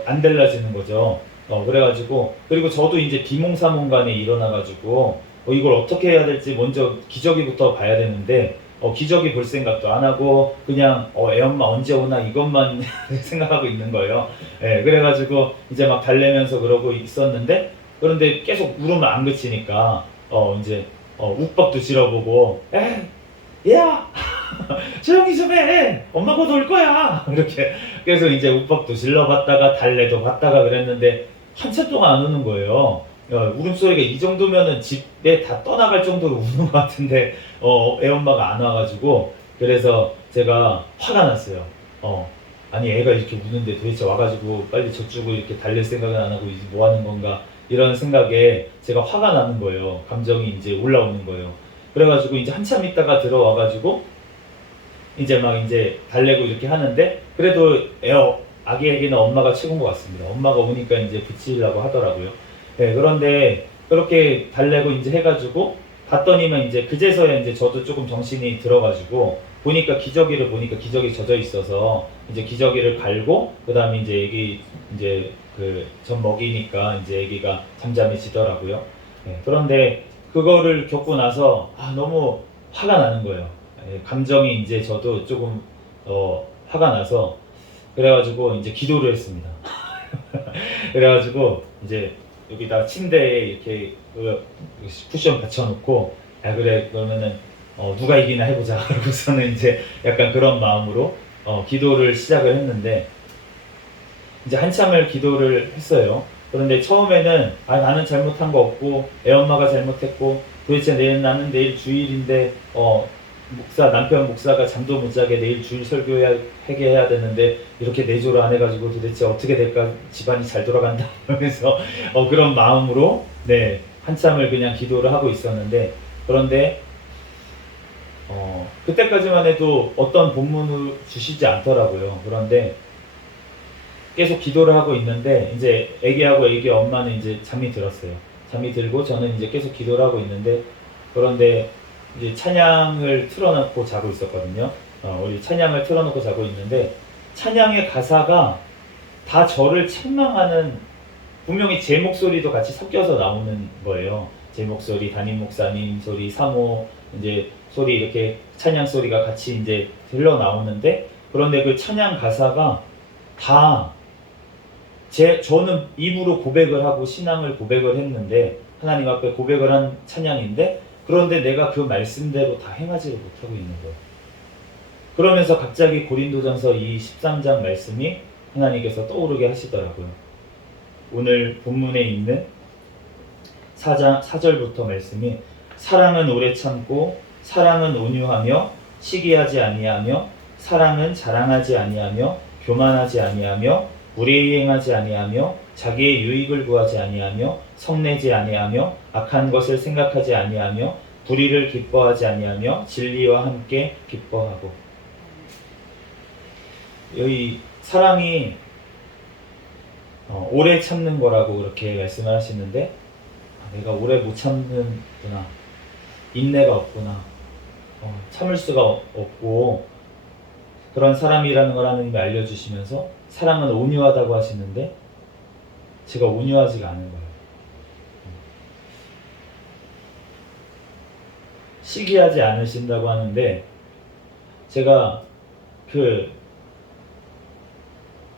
안 달라지는 거죠. 그래가지고 그리고 저도 이제 비몽사몽간에 일어나가지고 이걸 어떻게 해야 될지 먼저 기저귀부터 봐야 되는데 기저귀 볼 생각도 안 하고 그냥 애엄마 언제 오나 이것만 생각하고 있는 거예요. 예, 그래가지고 이제 막 달래면서 그러고 있었는데 그런데 계속 울으면 안 그치니까 이제 욱박도 지러보고 야 조용히 좀 해 엄마 곧 올 거야 이렇게 그래서 이제 욱박도 질러봤다가 달래도 봤다가 그랬는데 한참 동안 안 우는 거예요. 울음소리가 이 정도면은 집에 다 떠나갈 정도로 우는 것 같은데 애엄마가 안 와가지고 그래서 제가 화가 났어요. 아니 애가 이렇게 우는데 도대체 와가지고 빨리 젖주고 이렇게 달랠 생각은 안 하고 이제 뭐 하는 건가 이런 생각에 제가 화가 나는 거예요. 감정이 이제 올라오는 거예요. 그래가지고 이제 한참 있다가 들어와가지고 이제 막 이제 달래고 이렇게 하는데 그래도 아기에게는 엄마가 최고인 것 같습니다. 엄마가 오니까 이제 붙이려고 하더라고요. 네, 그런데 그렇게 달래고 이제 해가지고 봤더니만 이제 그제서야 이제 저도 조금 정신이 들어가지고 보니까 기저귀를 보니까 기저귀 젖어 있어서 이제 기저귀를 갈고 그 다음에 이제 애기 이제 그 젖 먹이니까 이제 애기가 잠잠해지더라고요. 네, 그런데 그거를 겪고 나서 너무 화가 나는 거예요. 감정이 이제 저도 조금 화가 나서 그래가지고 이제 기도를 했습니다. 그래가지고 이제 여기다 침대에 이렇게 쿠션 받쳐놓고 그래 그러면은 누가 이기나 해보자 그러고서는 이제 약간 그런 마음으로 기도를 시작을 했는데 이제 한참을 기도를 했어요. 그런데 처음에는 나는 잘못한 거 없고 애엄마가 잘못했고 도대체 나는 내일 주일인데 남편 목사가 잠도 못 자게 내일 주일 설교하게 해야 되는데 이렇게 내조를 안 해가지고 도대체 어떻게 될까 집안이 잘 돌아간다 그래서 그런 마음으로 네 한참을 그냥 기도를 하고 있었는데 그런데 그때까지만 해도 어떤 본문을 주시지 않더라고요. 그런데 계속 기도를 하고 있는데 이제 애기하고 애기 엄마는 이제 잠이 들었어요. 잠이 들고 저는 이제 계속 기도를 하고 있는데 그런데 이제 찬양을 틀어놓고 자고 있었거든요. 우리 찬양을 틀어놓고 자고 있는데 찬양의 가사가 다 저를 책망하는 분명히 제 목소리도 같이 섞여서 나오는 거예요. 제 목소리, 담임 목사님 소리, 사모 이제 소리 이렇게 찬양 소리가 같이 이제 흘러 나오는데 그런데 그 찬양 가사가 다 저는 입으로 고백을 하고 신앙을 고백을 했는데 하나님 앞에 고백을 한 찬양인데 그런데 내가 그 말씀대로 다 행하지를 못하고 있는 거예요. 그러면서 갑자기 고린도전서 이 13장 말씀이 하나님께서 떠오르게 하시더라고요. 오늘 본문에 있는 4절부터 말씀이 사랑은 오래 참고 사랑은 온유하며 시기하지 아니하며 사랑은 자랑하지 아니하며 교만하지 아니하며 불의에 행하지 아니하며 자기의 유익을 구하지 아니하며 성내지 아니하며 악한 것을 생각하지 아니하며 불의를 기뻐하지 아니하며 진리와 함께 기뻐하고 여기 사랑이 오래 참는 거라고 그렇게 말씀을 하시는데 내가 오래 못 참는구나 인내가 없구나 참을 수가 없고 그런 사람이라는 걸 하나님이 알려주시면서 사랑은 온유하다고 하시는데 제가 온유하지가 않은 거예요. 시기하지 않으신다고 하는데 제가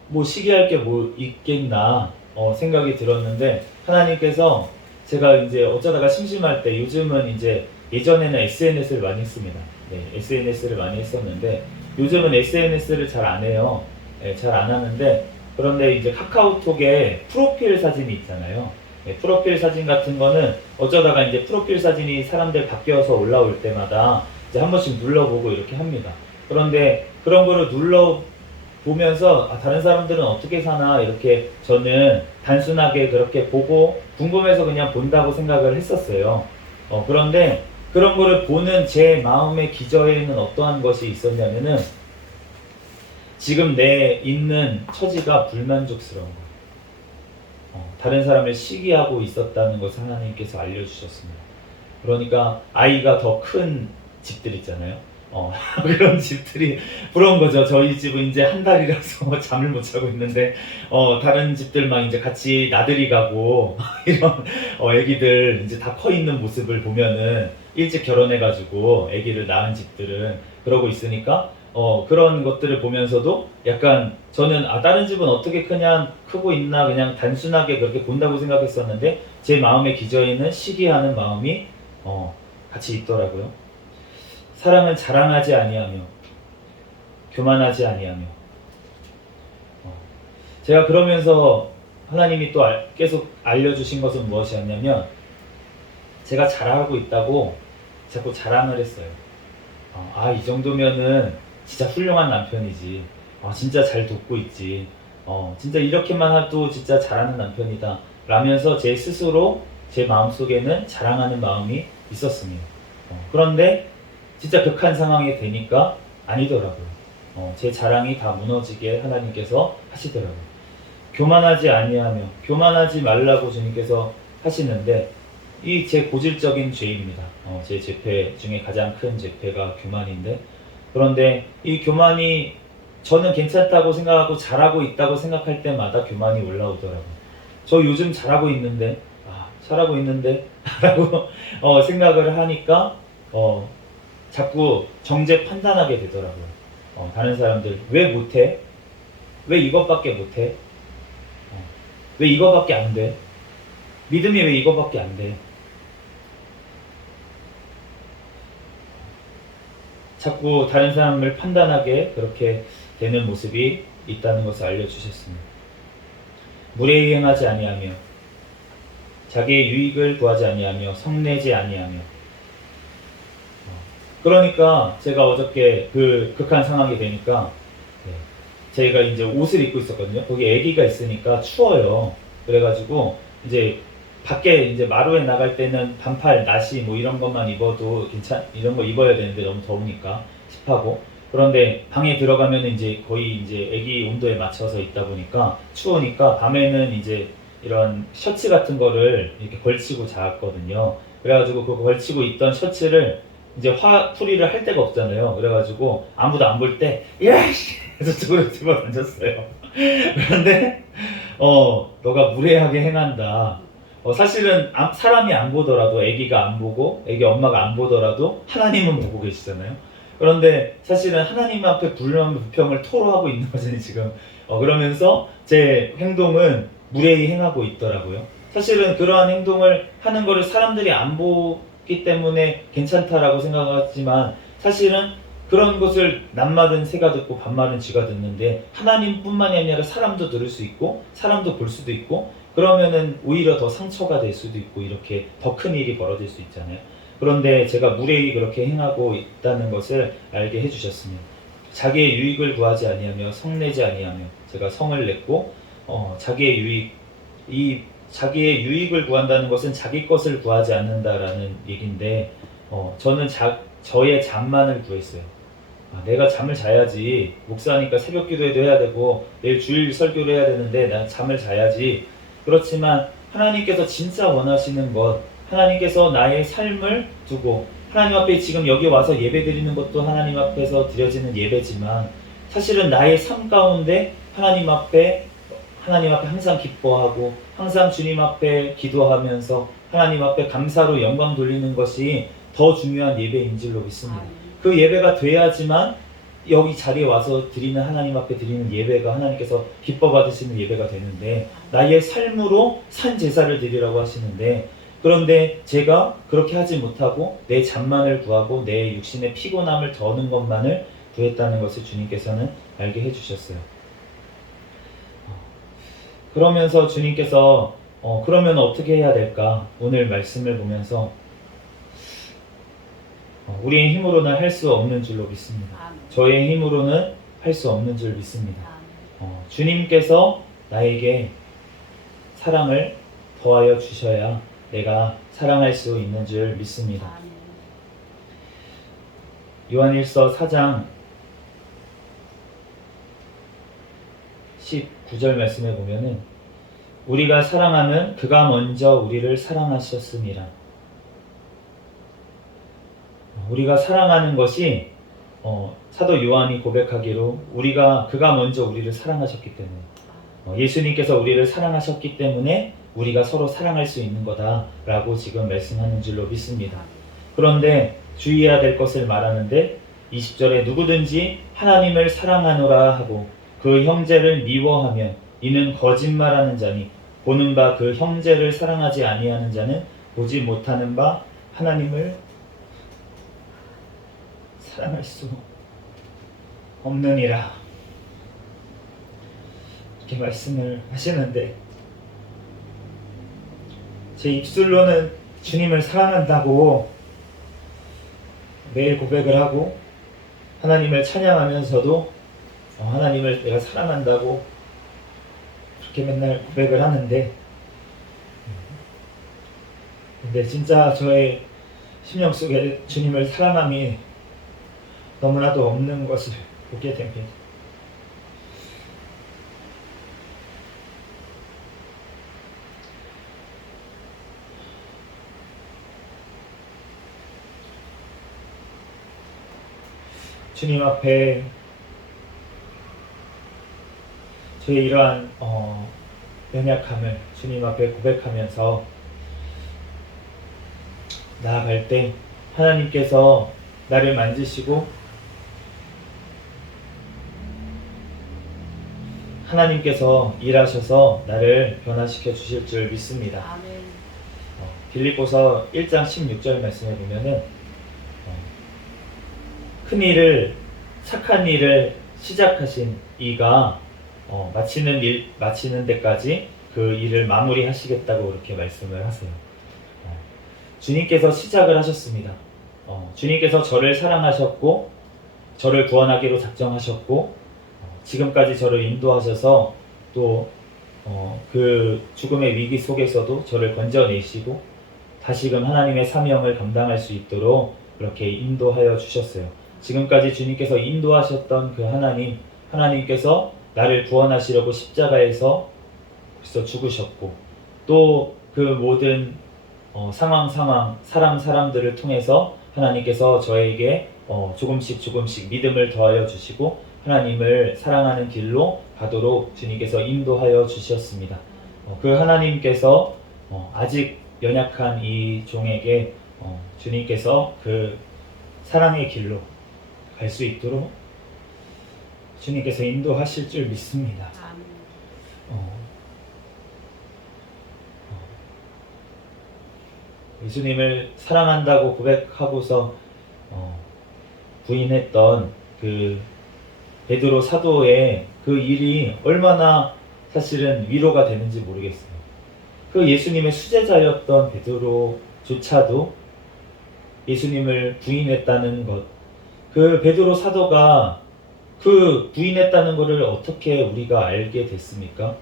뭐 시기할 게 뭐 있겠나 생각이 들었는데 하나님께서 제가 이제 어쩌다가 심심할 때 요즘은 이제 예전에는 SNS를 많이 했습니다. 네, SNS를 많이 했었는데 요즘은 SNS를 잘 안 해요. 네, 잘 안 하는데 그런데 이제 카카오톡에 프로필 사진이 있잖아요. 프로필 사진 같은 거는 어쩌다가 이제 프로필 사진이 사람들 바뀌어서 올라올 때마다 이제 한 번씩 눌러보고 이렇게 합니다. 그런데 그런 거를 눌러보면서 다른 사람들은 어떻게 사나 이렇게 저는 단순하게 그렇게 보고 궁금해서 그냥 본다고 생각을 했었어요. 그런데 그런 거를 보는 제 마음의 기저에는 어떠한 것이 있었냐면은 지금 내 있는 처지가 불만족스러운 거예요. 다른 사람을 시기하고 있었다는 것을 하나님께서 알려주셨습니다. 그러니까 아이가 더 큰 집들 있잖아요. 그런 집들이 부러운 거죠. 저희 집은 이제 한 달이라서 잠을 못 자고 있는데 다른 집들만 이제 같이 나들이 가고 이런 애기들 이제 다 커 있는 모습을 보면은 일찍 결혼해가지고 애기를 낳은 집들은 그러고 있으니까 그런 것들을 보면서도 약간 저는 다른 집은 어떻게 그냥 크고 있나 그냥 단순하게 그렇게 본다고 생각했었는데 제 마음의 기저에는 시기하는 마음이 같이 있더라고요. 사랑은 자랑하지 아니하며 교만하지 아니하며 제가 그러면서 하나님이 또 계속 알려주신 것은 무엇이었냐면 제가 잘하고 있다고 자꾸 자랑을 했어요. 이 정도면은 진짜 훌륭한 남편이지. 진짜 잘 돕고 있지. 진짜 이렇게만 해도 진짜 잘하는 남편이다. 라면서 제 스스로 제 마음속에는 자랑하는 마음이 있었습니다. 그런데 진짜 극한 상황이 되니까 아니더라고요. 제 자랑이 다 무너지게 하나님께서 하시더라고요. 교만하지 아니하며 교만하지 말라고 주님께서 하시는데 이 제 고질적인 죄입니다. 제 죄패 중에 가장 큰 죄패가 교만인데 그런데 이 교만이 저는 괜찮다고 생각하고 잘하고 있다고 생각할 때마다 교만이 올라오더라고요. 저 요즘 잘하고 있는데 잘하고 있는데 라고 생각을 하니까 자꾸 정죄 판단하게 되더라고요. 다른 사람들 왜 못해? 왜 이것밖에 못해? 왜 이거밖에 안 돼? 믿음이 왜 이거밖에 안 돼? 자꾸 다른 사람을 판단하게 그렇게 되는 모습이 있다는 것을 알려주셨습니다. 무례히 행하지 아니하며 자기의 유익을 구하지 아니하며 성내지 아니하며 그러니까 제가 어저께 그 극한 상황이 되니까 제가 이제 옷을 입고 있었거든요. 거기 아기가 있으니까 추워요. 그래가지고 이제 밖에 이제 마루에 나갈 때는 반팔, 나시 뭐 이런 것만 입어도 이런 거 입어야 되는데 너무 더우니까 습하고 그런데 방에 들어가면 이제 거의 이제 아기 온도에 맞춰서 있다 보니까 추우니까 밤에는 이제 이런 셔츠 같은 거를 이렇게 걸치고 잤거든요. 그래가지고 그 걸치고 있던 셔츠를 이제 화풀이를 할 데가 없잖아요. 그래가지고 아무도 안 볼 때 야씨 해서 저쪽으로 집어 던졌어요. 그런데 너가 무례하게 행한다. 사실은 사람이 안 보더라도 아기가 안 보고 아기 엄마가 안 보더라도 하나님은 보고 계시잖아요. 그런데 사실은 하나님 앞에 불만 불평을 토로하고 있는 거잖아요 지금. 그러면서 제 행동은 무례히 행하고 있더라고요. 사실은 그러한 행동을 하는 거를 사람들이 안 보기 때문에 괜찮다라고 생각하지만 사실은 그런 것을 낮말은 새가 듣고 밤말은 쥐가 듣는데 하나님뿐만이 아니라 사람도 들을 수 있고 사람도 볼 수도 있고 그러면은 오히려 더 상처가 될 수도 있고 이렇게 더 큰 일이 벌어질 수 있잖아요. 그런데 제가 무례히 그렇게 행하고 있다는 것을 알게 해주셨습니다. 자기의 유익을 구하지 아니하며 성내지 아니하며 제가 성을 냈고 자기의 유익을 구한다는 것은 자기 것을 구하지 않는다라는 얘기인데 저는 저의 잠만을 구했어요. 내가 잠을 자야지. 목사니까 새벽 기도회도 해야 되고 내일 주일 설교를 해야 되는데 난 잠을 자야지. 그렇지만 하나님께서 진짜 원하시는 것, 하나님께서 나의 삶을 두고 하나님 앞에 지금 여기 와서 예배 드리는 것도 하나님 앞에서 드려지는 예배지만 사실은 나의 삶 가운데 하나님 앞에 항상 기뻐하고 항상 주님 앞에 기도하면서 하나님 앞에 감사로 영광 돌리는 것이 더 중요한 예배인 줄로 믿습니다. 그 예배가 돼야지만 여기 자리에 와서 드리는 하나님 앞에 드리는 예배가 하나님께서 기뻐 받으시는 예배가 되는데 나의 삶으로 산 제사를 드리라고 하시는데 그런데 제가 그렇게 하지 못하고 내 잠만을 구하고 내 육신의 피곤함을 더는 것만을 구했다는 것을 주님께서는 알게 해주셨어요. 그러면서 주님께서 그러면 어떻게 해야 될까? 오늘 말씀을 보면서 우리의 힘으로는 할 수 없는 줄로 믿습니다. 아멘. 저의 힘으로는 할 수 없는 줄 믿습니다. 아멘. 주님께서 나에게 사랑을 더하여 주셔야 내가 사랑할 수 있는 줄 믿습니다. 아멘. 요한일서 4장 19절 말씀에 보면은 우리가 사랑하면 그가 먼저 우리를 사랑하셨습니다. 우리가 사랑하는 것이 사도 요한이 고백하기로 그가 먼저 우리를 사랑하셨기 때문에 예수님께서 우리를 사랑하셨기 때문에 우리가 서로 사랑할 수 있는 거다라고 지금 말씀하는 줄로 믿습니다. 그런데 주의해야 될 것을 말하는데 20절에 누구든지 하나님을 사랑하노라 하고 그 형제를 미워하면 이는 거짓말하는 자니 보는 바 그 형제를 사랑하지 아니하는 자는 보지 못하는 바 하나님을 사랑할 수 없느니라. 이렇게 말씀을 하시는데 제 입술로는 주님을 사랑한다고 매일 고백을 하고 하나님을 찬양하면서도 하나님을 내가 사랑한다고 그렇게 맨날 고백을 하는데 근데 진짜 저의 심령 속에 주님을 사랑함이 너무나도 없는 것을 보게 됩니다. 주님 앞에 저의 이러한 연약함을 주님 앞에 고백하면서 나아갈 때 하나님께서 나를 만지시고 하나님께서 일하셔서 나를 변화시켜 주실 줄 믿습니다. 아멘. 빌립보서 1장 16절 말씀에 보면은 큰 일을 착한 일을 시작하신 이가 마치는 데까지 그 일을 마무리하시겠다고 그렇게 말씀을 하세요. 주님께서 시작을 하셨습니다. 주님께서 저를 사랑하셨고 저를 구원하기로 작정하셨고 지금까지 저를 인도하셔서 또 그 죽음의 위기 속에서도 저를 건져내시고 다시금 하나님의 사명을 감당할 수 있도록 그렇게 인도하여 주셨어요. 지금까지 주님께서 인도하셨던 그 하나님께서 나를 구원하시려고 십자가에서 벌써 죽으셨고 또 그 모든 사람들을 통해서 하나님께서 저에게 조금씩 믿음을 더하여 주시고 하나님을 사랑하는 길로 가도록 주님께서 인도하여 주셨습니다. 그 하나님께서 아직 연약한 이 종에게 주님께서 그 사랑의 길로 갈 수 있도록 주님께서 인도하실 줄 믿습니다. 아멘. 예수님을 사랑한다고 고백하고서 부인했던 그 베드로 사도의 그 일이 얼마나 사실은 위로가 되는지 모르겠어요. 그 예수님의 수제자였던 베드로조차도 예수님을 부인했다는 것, 그 베드로 사도가 그 부인했다는 것을 어떻게 우리가 알게 됐습니까?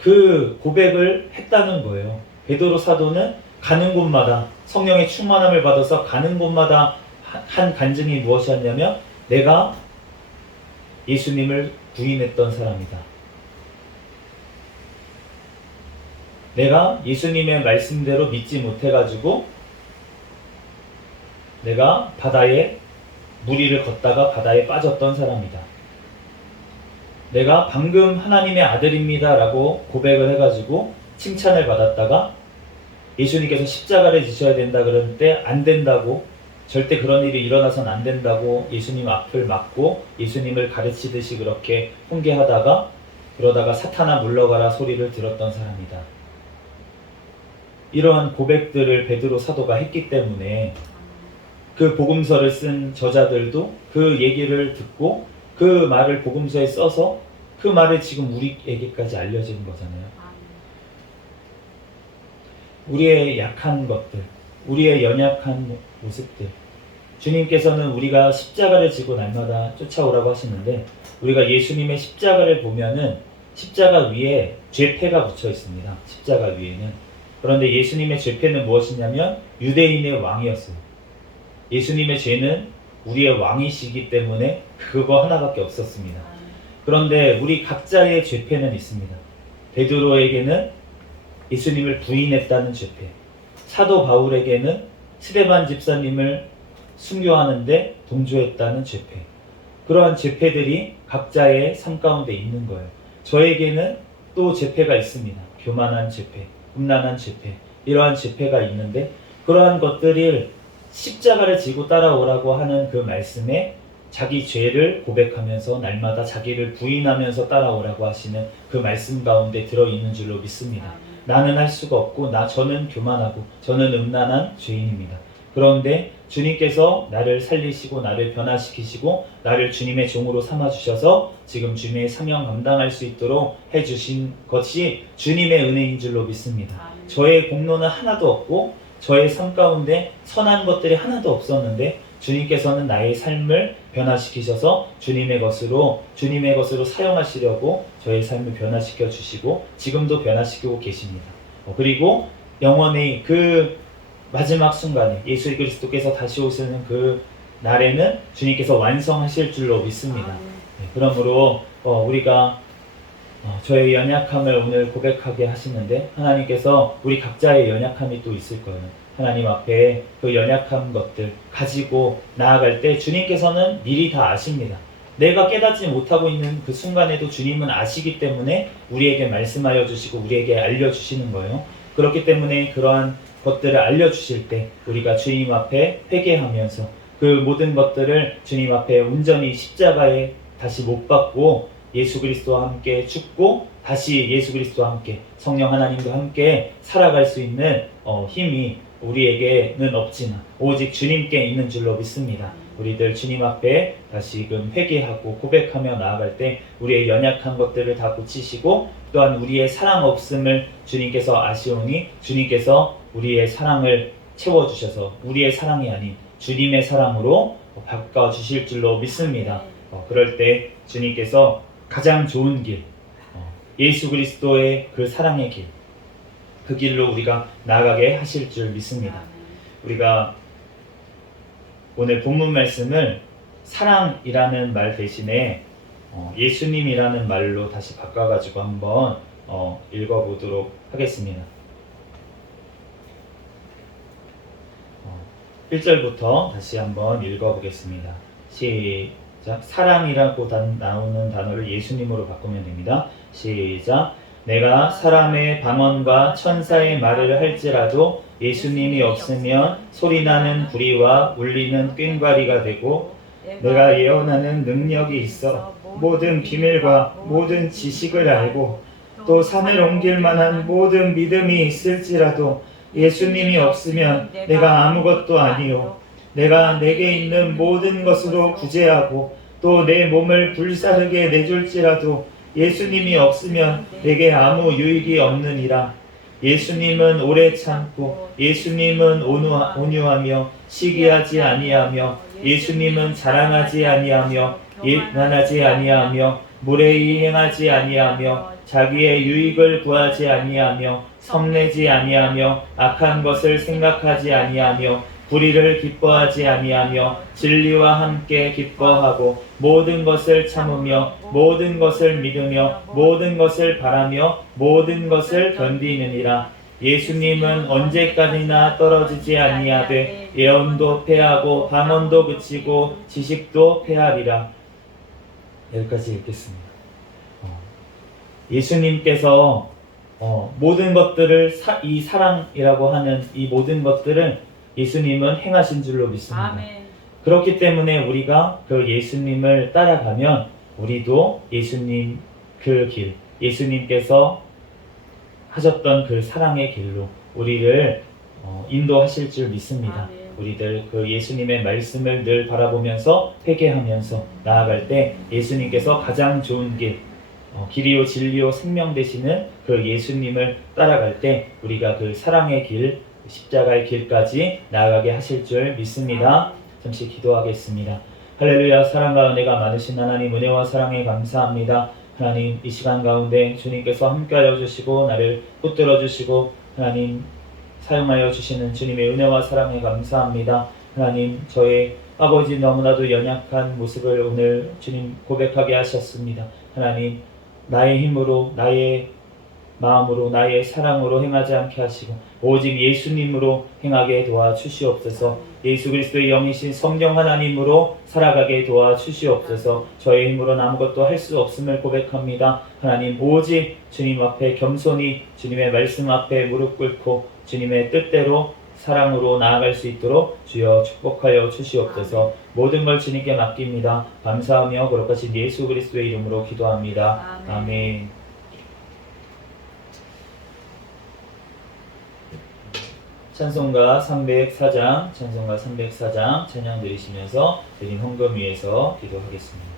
그 고백을 했다는 거예요. 베드로 사도는 가는 곳마다 성령의 충만함을 받아서 가는 곳마다 한 간증이 무엇이었냐면 내가 예수님을 부인했던 사람이다. 내가 예수님의 말씀대로 믿지 못해가지고 내가 바다에 무리를 걷다가 바다에 빠졌던 사람이다. 내가 방금 하나님의 아들입니다 라고 고백을 해가지고 칭찬을 받았다가 예수님께서 십자가를 지셔야 된다 그럴 때 안 된다고 절대 그런 일이 일어나선 안 된다고 예수님 앞을 막고 예수님을 가르치듯이 그렇게 훈계하다가 그러다가 사탄아 물러가라 소리를 들었던 사람이다. 이러한 고백들을 베드로 사도가 했기 때문에 그 복음서를 쓴 저자들도 그 얘기를 듣고 그 말을 복음서에 써서 그 말을 지금 우리에게까지 알려진 거잖아요. 우리의 약한 것들, 우리의 연약한 모습들, 주님께서는 우리가 십자가를 지고 날마다 쫓아오라고 하시는데, 우리가 예수님의 십자가를 보면은 십자가 위에 죄패가 붙여 있습니다. 십자가 위에는. 그런데 예수님의 죄패는 무엇이냐면 유대인의 왕이었어요. 예수님의 죄는 우리의 왕이시기 때문에 그거 하나밖에 없었습니다. 그런데 우리 각자의 죄패는 있습니다. 베드로에게는 예수님을 부인했다는 죄패, 사도 바울에게는 스데반 집사님을 순교하는데 동조했다는 죄패, 그러한 죄패들이 각자의 삶 가운데 있는 거예요. 저에게는 또 죄패가 있습니다. 교만한 죄패, 음란한 죄패, 이러한 죄패가 있는데, 그러한 것들을 십자가를 지고 따라오라고 하는 그 말씀에 자기 죄를 고백하면서 날마다 자기를 부인하면서 따라오라고 하시는 그 말씀 가운데 들어있는 줄로 믿습니다. 나는 할 수가 없고 저는 교만하고 저는 음란한 죄인입니다. 그런데 주님께서 나를 살리시고 나를 변화시키시고 나를 주님의 종으로 삼아주셔서 지금 주님의 사명 감당할 수 있도록 해주신 것이 주님의 은혜인 줄로 믿습니다. 저의 공로는 하나도 없고 저의 삶 가운데 선한 것들이 하나도 없었는데, 주님께서는 나의 삶을 변화시키셔서 주님의 것으로 사용하시려고 저의 삶을 변화시켜 주시고 지금도 변화시키고 계십니다. 그리고 영원히 그 마지막 순간에 예수 그리스도께서 다시 오시는 그 날에는 주님께서 완성하실 줄로 믿습니다. 그러므로 우리가 저의 연약함을 오늘 고백하게 하시는데, 하나님께서 우리 각자의 연약함이 또 있을 거예요. 하나님 앞에 그 연약한 것들 가지고 나아갈 때 주님께서는 미리 다 아십니다. 내가 깨닫지 못하고 있는 그 순간에도 주님은 아시기 때문에 우리에게 말씀하여 주시고 우리에게 알려주시는 거예요. 그렇기 때문에 그러한 것들을 알려주실 때 우리가 주님 앞에 회개하면서 그 모든 것들을 주님 앞에 온전히 십자가에 다시 못 박고 예수 그리스도와 함께 죽고 다시 예수 그리스도와 함께 성령 하나님과 함께 살아갈 수 있는 힘이 우리에게는 없지만 오직 주님께 있는 줄로 믿습니다. 우리들 주님 앞에 다시금 회개하고 고백하며 나아갈 때 우리의 연약한 것들을 다 고치시고, 또한 우리의 사랑 없음을 주님께서 아시오니 주님께서 우리의 사랑을 채워주셔서 우리의 사랑이 아닌 주님의 사랑으로 바꿔주실 줄로 믿습니다. 그럴 때 주님께서 가장 좋은 길, 예수 그리스도의 그 사랑의 길, 그 길로 우리가 나아가게 하실 줄 믿습니다. 우리가 오늘 본문 말씀을 사랑이라는 말 대신에 예수님이라는 말로 다시 바꿔가지고 한번 읽어보도록 하겠습니다. 1절부터 다시 한번 읽어보겠습니다. 시작. 사랑이라고 나오는 단어를 예수님으로 바꾸면 됩니다. 시작. 내가 사람의 방언과 천사의 말을 할지라도 예수님이 없으면 소리나는 구리와 울리는 꽹과리가 되고, 내가 예언하는 능력이 있어 모든 비밀과 모든 지식을 알고 또 산을 옮길 만한 모든 믿음이 있을지라도 예수님이 없으면 내가 아무것도 아니요. 내가 내게 있는 모든 것으로 구제하고 또 내 몸을 불사르게 내줄지라도 예수님이 없으면 내게 아무 유익이 없느니라. 예수님은 오래 참고 예수님은 온유하며 시기하지 아니하며 예수님은 자랑하지 아니하며 교만하지 아니하며 무례히 행하지 아니하며 자기의 유익을 구하지 아니하며 성내지 아니하며 악한 것을 생각하지 아니하며 불의를 기뻐하지 아니하며 진리와 함께 기뻐하고 모든 것을 참으며 모든 것을 믿으며 모든 것을 바라며 모든 것을 견디느니라. 예수님은 언제까지나 떨어지지 아니하되 예언도 패하고 방언도 그치고 지식도 패하리라. 여기까지 읽겠습니다. 예수님께서 모든 것들을 이 사랑이라고 하는 이 모든 것들을 예수님은 행하신 줄로 믿습니다. 아멘. 그렇기 때문에 우리가 그 예수님을 따라가면 우리도 예수님 그 길, 예수님께서 하셨던 그 사랑의 길로 우리를 인도하실 줄 믿습니다. 아멘. 우리들 그 예수님의 말씀을 늘 바라보면서 회개하면서 나아갈 때 예수님께서 가장 좋은 길, 길이요 진리요 생명 되시는 그 예수님을 따라갈 때 우리가 그 사랑의 길, 십자가의 길까지 나아가게 하실 줄 믿습니다. 잠시 기도하겠습니다. 할렐루야. 사랑과 은혜가 많으신 하나님, 은혜와 사랑에 감사합니다. 하나님, 이 시간 가운데 주님께서 함께하여 주시고 나를 붙들어 주시고 하나님 사용하여 주시는 주님의 은혜와 사랑에 감사합니다. 하나님, 저의 아버지 너무나도 연약한 모습을 오늘 주님 고백하게 하셨습니다. 하나님, 나의 힘으로, 나의 마음으로, 나의 사랑으로 행하지 않게 하시고 오직 예수님으로 행하게 도와주시옵소서. 예수 그리스도의 영이신 성령 하나님으로 살아가게 도와주시옵소서. 저의 힘으로는 아무것도 할 수 없음을 고백합니다. 하나님, 오직 주님 앞에 겸손히 주님의 말씀 앞에 무릎 꿇고 주님의 뜻대로 사랑으로 나아갈 수 있도록 주여 축복하여 주시옵소서. 모든 걸 주님께 맡깁니다. 감사하며 거룩하신 예수 그리스도의 이름으로 기도합니다. 아멘. 찬송가 304장 찬양 드리시면서 드린 헌금 위에서 기도하겠습니다.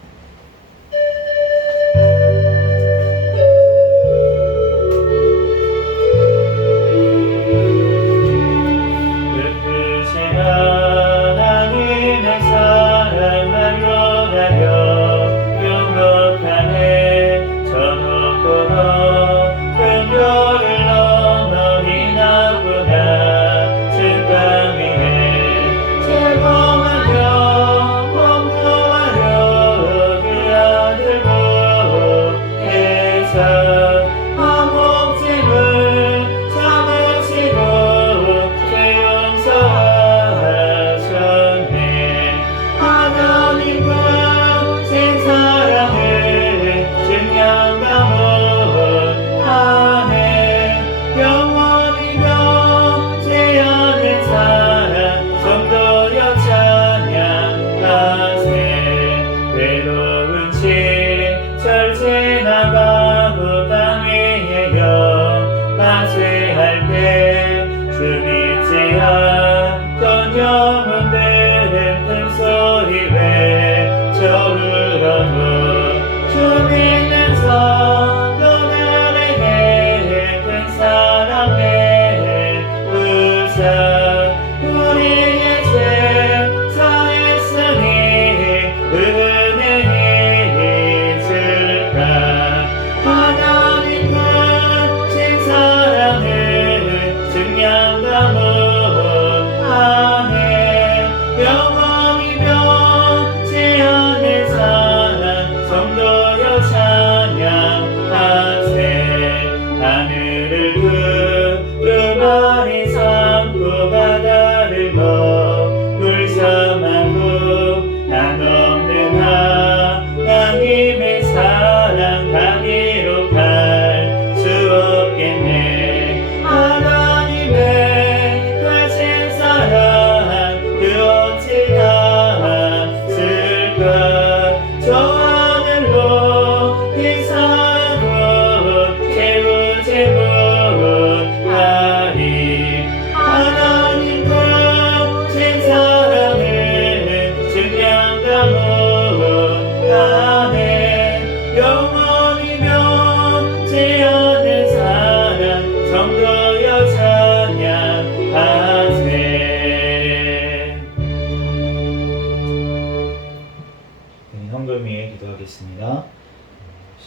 헌금 위에 기도하겠습니다.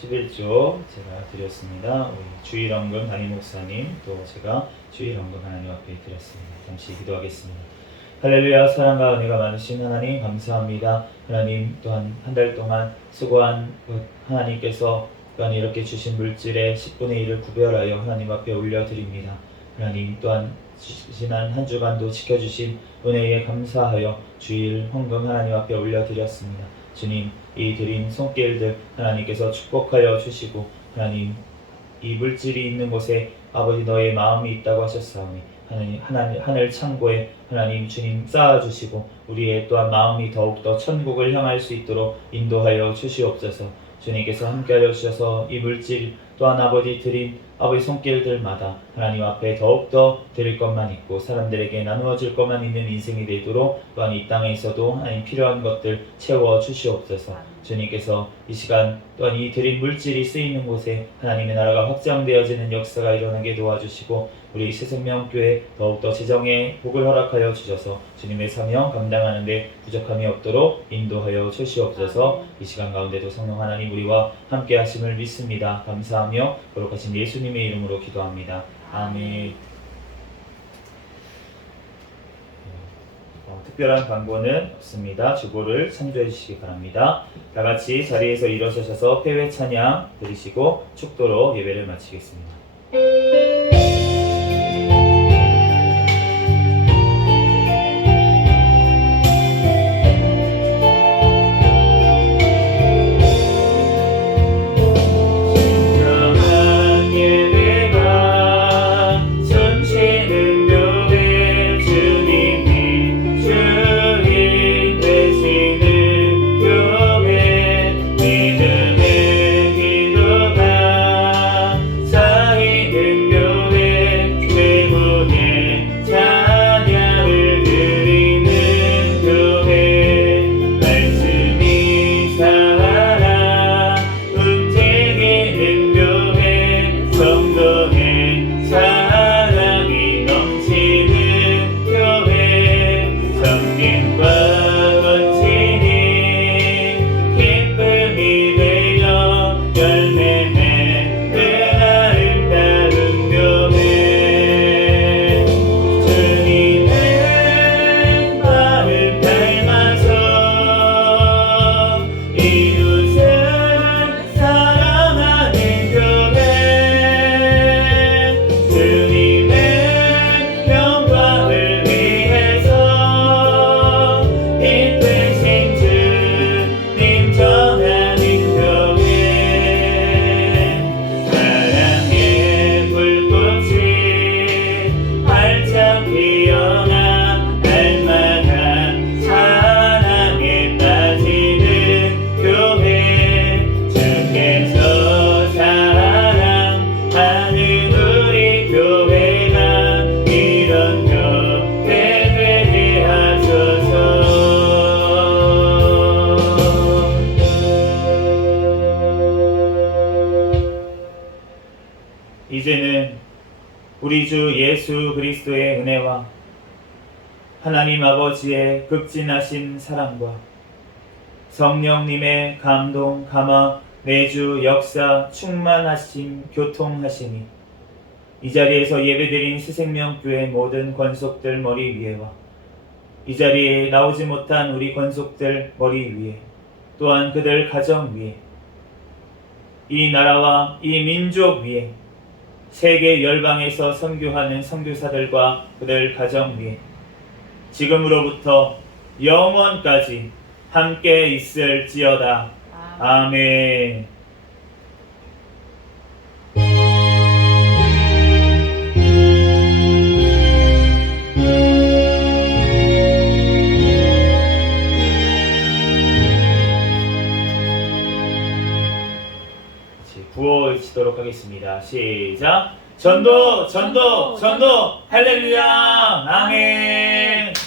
11조 제가 드렸습니다. 우리 주일 헌금 담임 목사님 또 제가 주일 헌금 하나님 앞에 드렸습니다. 잠시 기도하겠습니다. 할렐루야. 사랑과 은혜가 많으신 하나님 감사합니다. 하나님 또한 한 달 동안 수고한 하나님께서 또한 이렇게 주신 물질의 10분의 1을 구별하여 하나님 앞에 올려드립니다. 하나님 또한 지난 한 주간도 지켜주신 은혜에 감사하여 주일 헌금 하나님 앞에 올려드렸습니다. 주님, 이 드린 손길들 하나님께서 축복하여 주시고 하나님 이 물질이 있는 곳에 아버지 너의 마음이 있다고 하셨사오니 하나님 하늘 창고에 하나님 주님 쌓아주시고 우리의 또한 마음이 더욱더 천국을 향할 수 있도록 인도하여 주시옵소서. 주님께서 함께하여 주셔서 이 물질 또한 아버지 드린 아버지 손길들마다 하나님 앞에 더욱더 드릴 것만 있고 사람들에게 나누어질 것만 있는 인생이 되도록 또한 이 땅에 있어도 하나님 필요한 것들 채워 주시옵소서. 주님께서 이 시간 또한 이 드린 물질이 쓰이는 곳에 하나님의 나라가 확장되어지는 역사가 일어나게 도와주시고 우리 새생명교회 더욱더 재정에 복을 허락하여 주셔서 주님의 사명 감당하는 데 부족함이 없도록 인도하여 주시옵소서. 이 시간 가운데도 성령 하나님 우리와 함께 하심을 믿습니다. 감사하며 거룩하신 예수님의 이름으로 기도합니다. 아멘. 특별한 광고는 없습니다. 주보를 참조해 주시기 바랍니다. 다 같이 자리에서 일어서셔서 폐회 찬양 드리시고 축도로 예배를 마치겠습니다. 이제는 우리 주 예수 그리스도의 은혜와 하나님 아버지의 극진하신 사랑과 성령님의 감동, 감화, 매주 역사, 충만하심, 교통하심이 이 자리에서 예배드린 새생명교회 모든 권속들 머리 위에와 이 자리에 나오지 못한 우리 권속들 머리 위에 또한 그들 가정 위에 이 나라와 이 민족 위에 세계 열방에서 선교하는 선교사들과 그들 가정 위에 지금으로부터 영원까지 함께 있을지어다. 아멘. 구호 외치도록 하겠습니다. 시작. 전도, 전도, 전도, 할렐루야, 아멘.